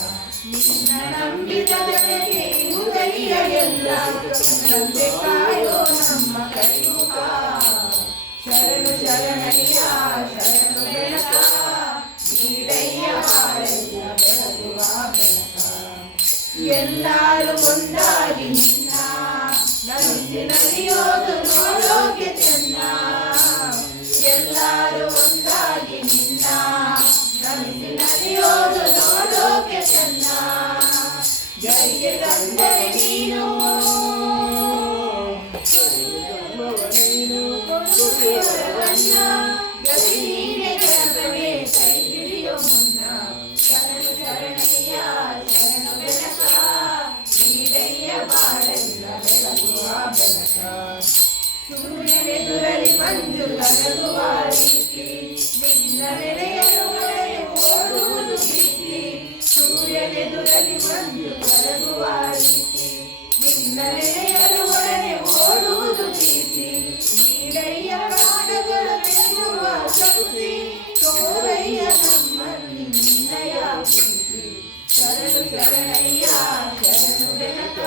ನಿನ್ನ ನಂಬಿದ ಜನರಿಗೆ ಉದಯ ಎಲ್ಲ ತಂದೆ ಕಾಯೋ ನಮ್ಮ ಕೈಮುಖ ಶರಣು ಶರಣಯ್ಯ ಶರಣು ಬೆನಕ ನೀರಯ್ಯ ಬಾಳೆಲ್ಲ ಬೆಳಗುವ ಬೆಳಕ ಎಲ್ಲರೂ ಒಂದಾಗಿ ನಿನ್ನ ನಂಬಿ ನಡೆಯೋದು ನೋಡೋಕೆ ಚೆನ್ನ ಎಲ್ಲರೂ ಒಂದಾಗಿ ನಿನ್ನ ನಂಬಿ ನಡೆಯೋದು ನೋಡೋಕೆ ಚೆನ್ನ ಗೈಗೆ ತಂದರೆ ನೀನು ಕೊಡುವರವನ್ನ ಗತಿ ನೀನೆ ಗಣಪನೇ ಕೈ ಹಿಡಿಯೋ ಮುನ್ನ ಶರಣು ಶರಣಯ್ಯ ಶರಣು ಬೆಳಕ ನೀರಯ್ಯ ಬಾಳೆಲ್ಲ ಬೆಳಗುವ ಬೆಳಕ ಸೂರ್ಯನೆದುರಲಿ ಮಂಜು ಕರಗುವ ರೀತಿ ನಿನ್ನ ನೆನೆಯಲು ಒಳಗೆ ಓಡುವುದು ಪ್ರೀತಿ ಸೂರ್ಯನೆದುರಲಿ ಮಂಜು ಕರಗುವ ರೀತಿ ನಿನ್ನ ನೆನೆಯಲು ಒಳಗೆ ಓಡುವುದು ಪ್ರೀತಿ ನೀರಯ್ಯ ಪ್ರಾಣಗಳ ಬೆನ್ನುವ ಶಕ್ತಿ ತೋರಯ್ಯ ನಮ್ಮಲ್ಲಿ ನಿನ್ನಯ ಪ್ರೀತಿ ಶರಣು ಶರಣಯ್ಯ ಶರಣು ಬೆನಕ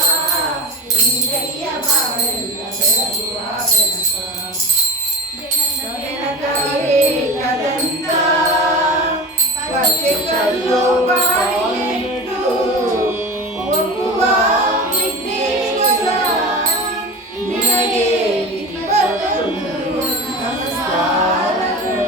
ನೀರಯ್ಯ ಬಾಳೆಲ್ಲ ಬೆಳಗುವ ಬೆನಕ ಬೆನಕ ಏಕದಂತ ಕಥೆ ಕಲ್ಲು ಬಾಯಿಟ್ಟು ಒಪ್ಪುವ ವಿಘ್ನೇಶ್ವರ ನಿನಗೆ ವಿಧಿವತ್ತೊಂದು ನಮಸ್ಕಾರಗಳು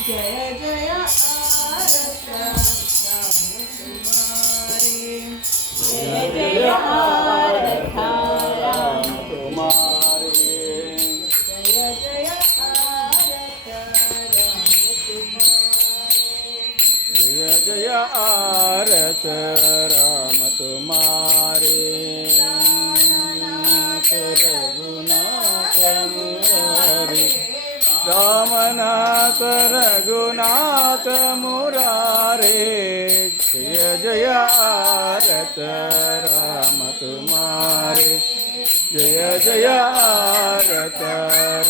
जय जय आरत रामकुमारी जय जय आरत रामकुमारी जय जय आरत रामकुमारी जय जय आरत राम तुम्हारे रघुनाथ मुरारी रामनाथ रघुनाथ मुरारे जय जय आरत राम तुम्हारे जय जय आरत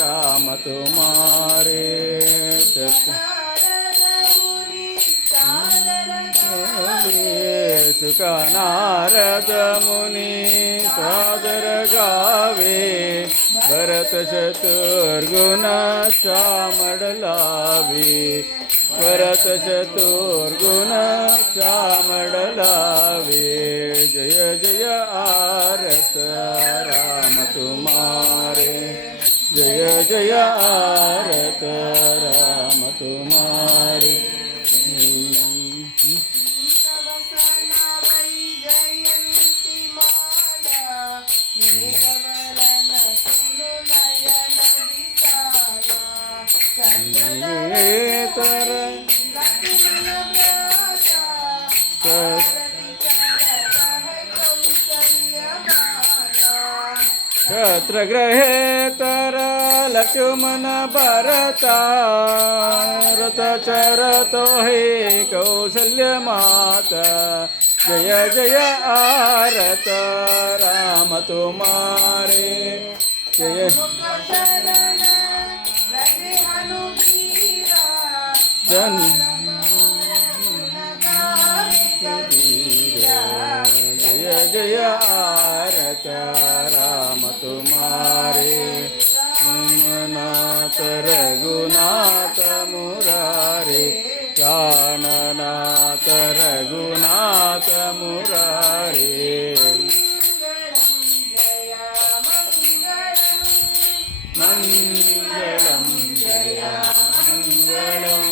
राम तुम्हारे सुख नारद मुनि सादर गावे भरत चतुर्गुण चामडलावे भरत चतुर्गुण चामडलावे जय जय आरत राम तुम्हारे जय जय आरत राम तुम्हारे यत्र गृहे तर लक्ष्मण भरता रथ चरतो हे कौसल्य माता जय जय आरत राम तुम्हारे जय शरण रघु हनुबीरा जन जय जय आरत राम तुम्हारे नाथ रघुनाथ मुरारे प्राणनाथ रघुनाथ मुरारे मंगलम जय मंगलम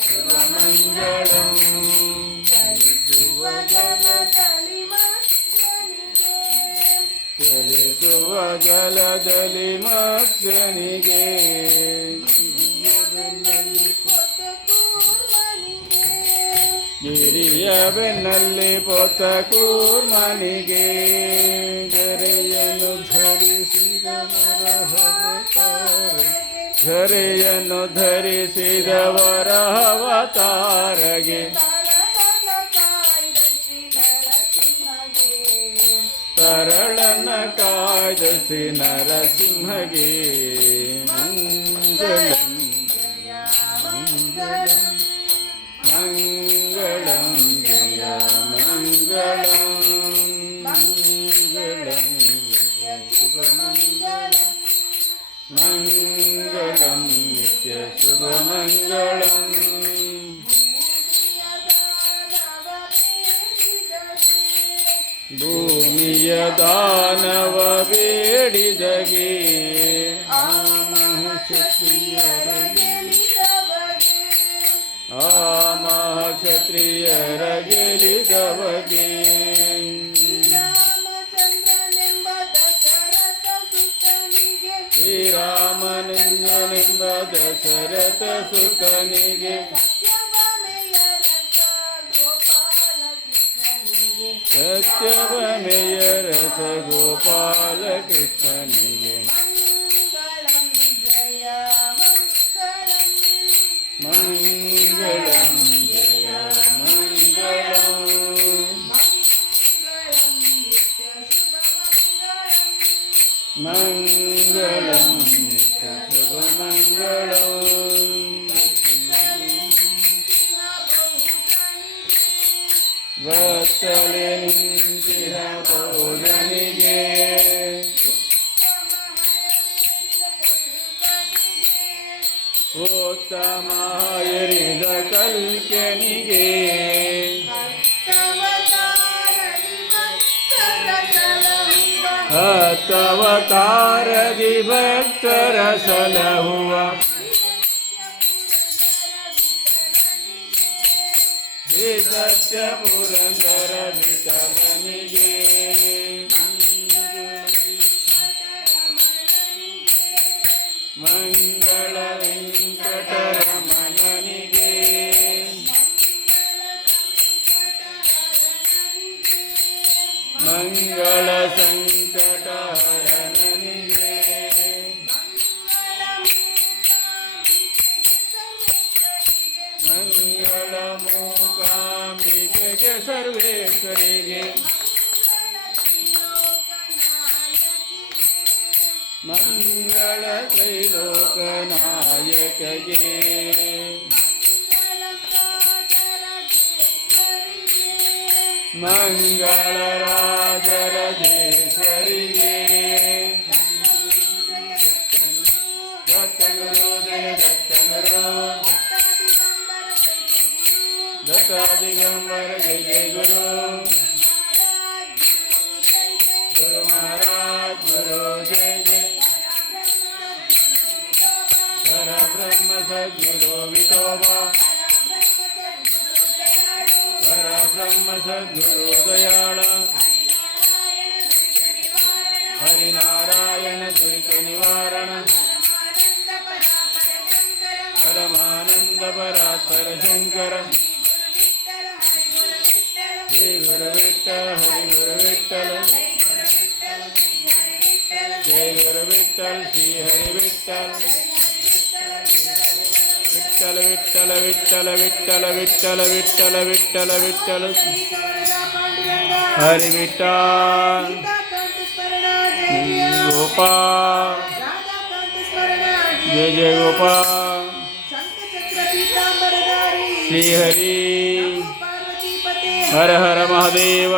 शुभमंगलम चलिಸುವ ಜಲದಲ್ಲಿ ಮತ್ಸ್ಯನಿಗೆ ಗಿರಿಯ ಬೆನ್ನಲ್ಲಿ ಪೊತ್ತ ಕೂರ್ಮನಿಗೆ ಗರೆಯನ್ನು ಧರಿಸಿದ ಧರೆಯನ್ನು ಧರಿಸಿದವರ ಅವತಾರಗೆ ತರಳನ ಕಾಯ್ದಸಿ ನರಸಿಂಹಗೆ ಮಂಗಳಂ ಮಂಗಳಂ ಜಯ ಮಂಗಳಂ ಮಂಗಳಂ ಶುಭಮಂಗಳಂ ಮಂಗಳಂ ನಿತ್ಯ ಶುಭಮಂಗಳಂ ಭೂಮಿಯ ದಾನವ ಬೇಡಿದಗೆ ಆ ಮಹಾಕ್ಷತ್ರಿಯರ ಗೆಲಿದವಗೆ ಶ್ರೀರಾಮನೆಂಬ ದಶರಥ ಸುತನಿಗೆ ಸತ್ಯವಮೆಯ ರಸ ಗೋಪಾಲ ಕೃಷ್ಣನಿಗೆ ಮಂಗಳಂ ಜಯ ಮಂಗಳಂ ಮಂಗಳಂ ನಿತ್ಯ ಶುಭಮಂಗಳಂ ವತ್ಸಲೆ ನಿಂತಿಹ ಬೋಧನಿಗೆ ಉತ್ತಮ ಎರಿದ ಕಲ್ಕೆನಿಗೆ ಹತ್ತವತಾರದಿ ಭಕ್ತರ ಸಲಹುವ ಹೇ ಸತ್ಯ ಪುರಂದರ ವಿಠಲನಿಗೆ ಮಂಗಳ ವೆಂಕಟರಮಣನಿಗೆ ಮಂಗಳ ಸಂಕಟಹರಣನಿಗೆ ಮಂಗಳ ಮೂಕಾಂಬಿಕೆಗೆ ಸರ್ವೇಶ್ವರಿಗೆ ಮಂಗಳ ತ್ರೈಲೋಕನಾಯಕಗೆ ಮಂಗಳ ರಾಜರಾಜೇಶ್ವರಿಗೆ ದತ್ತಗುರು ಜಯ ದತ್ತಗುರು ದತ್ತಾದಿಗಂಬರ ಜಯ ಜಯ ಗುರು ಗುರು ಮಹಾರಾಜ ಗುರು ಜಯ ಜಯ ಪರಬ್ರಹ್ಮ ಸದ್ಗುರು ವಿಠೋಬಾ ಪರಬ್ರಹ್ಮ ಸದ್ಗುರು ದಯಾಳ ಹರಿನಾರಾಯಣ ದುರಿತ ನಿವಾರಣ ಪರಮಾನಂದ ಪರಾತ್ಪರ ಶಂಕರ विठ्ठल हरि गुरु विठ्ठल जय गुरु विठ्ठल श्री हरि विठ्ठल विठ्ठल विठ्ठल विठ्ठल विठ्ठल विठ्ठल विठ्ठल विठ्ठल विठ्ठल हरि विठ्ठल गोपाल जय जय गोपाल श्री हरि हर हर महादेव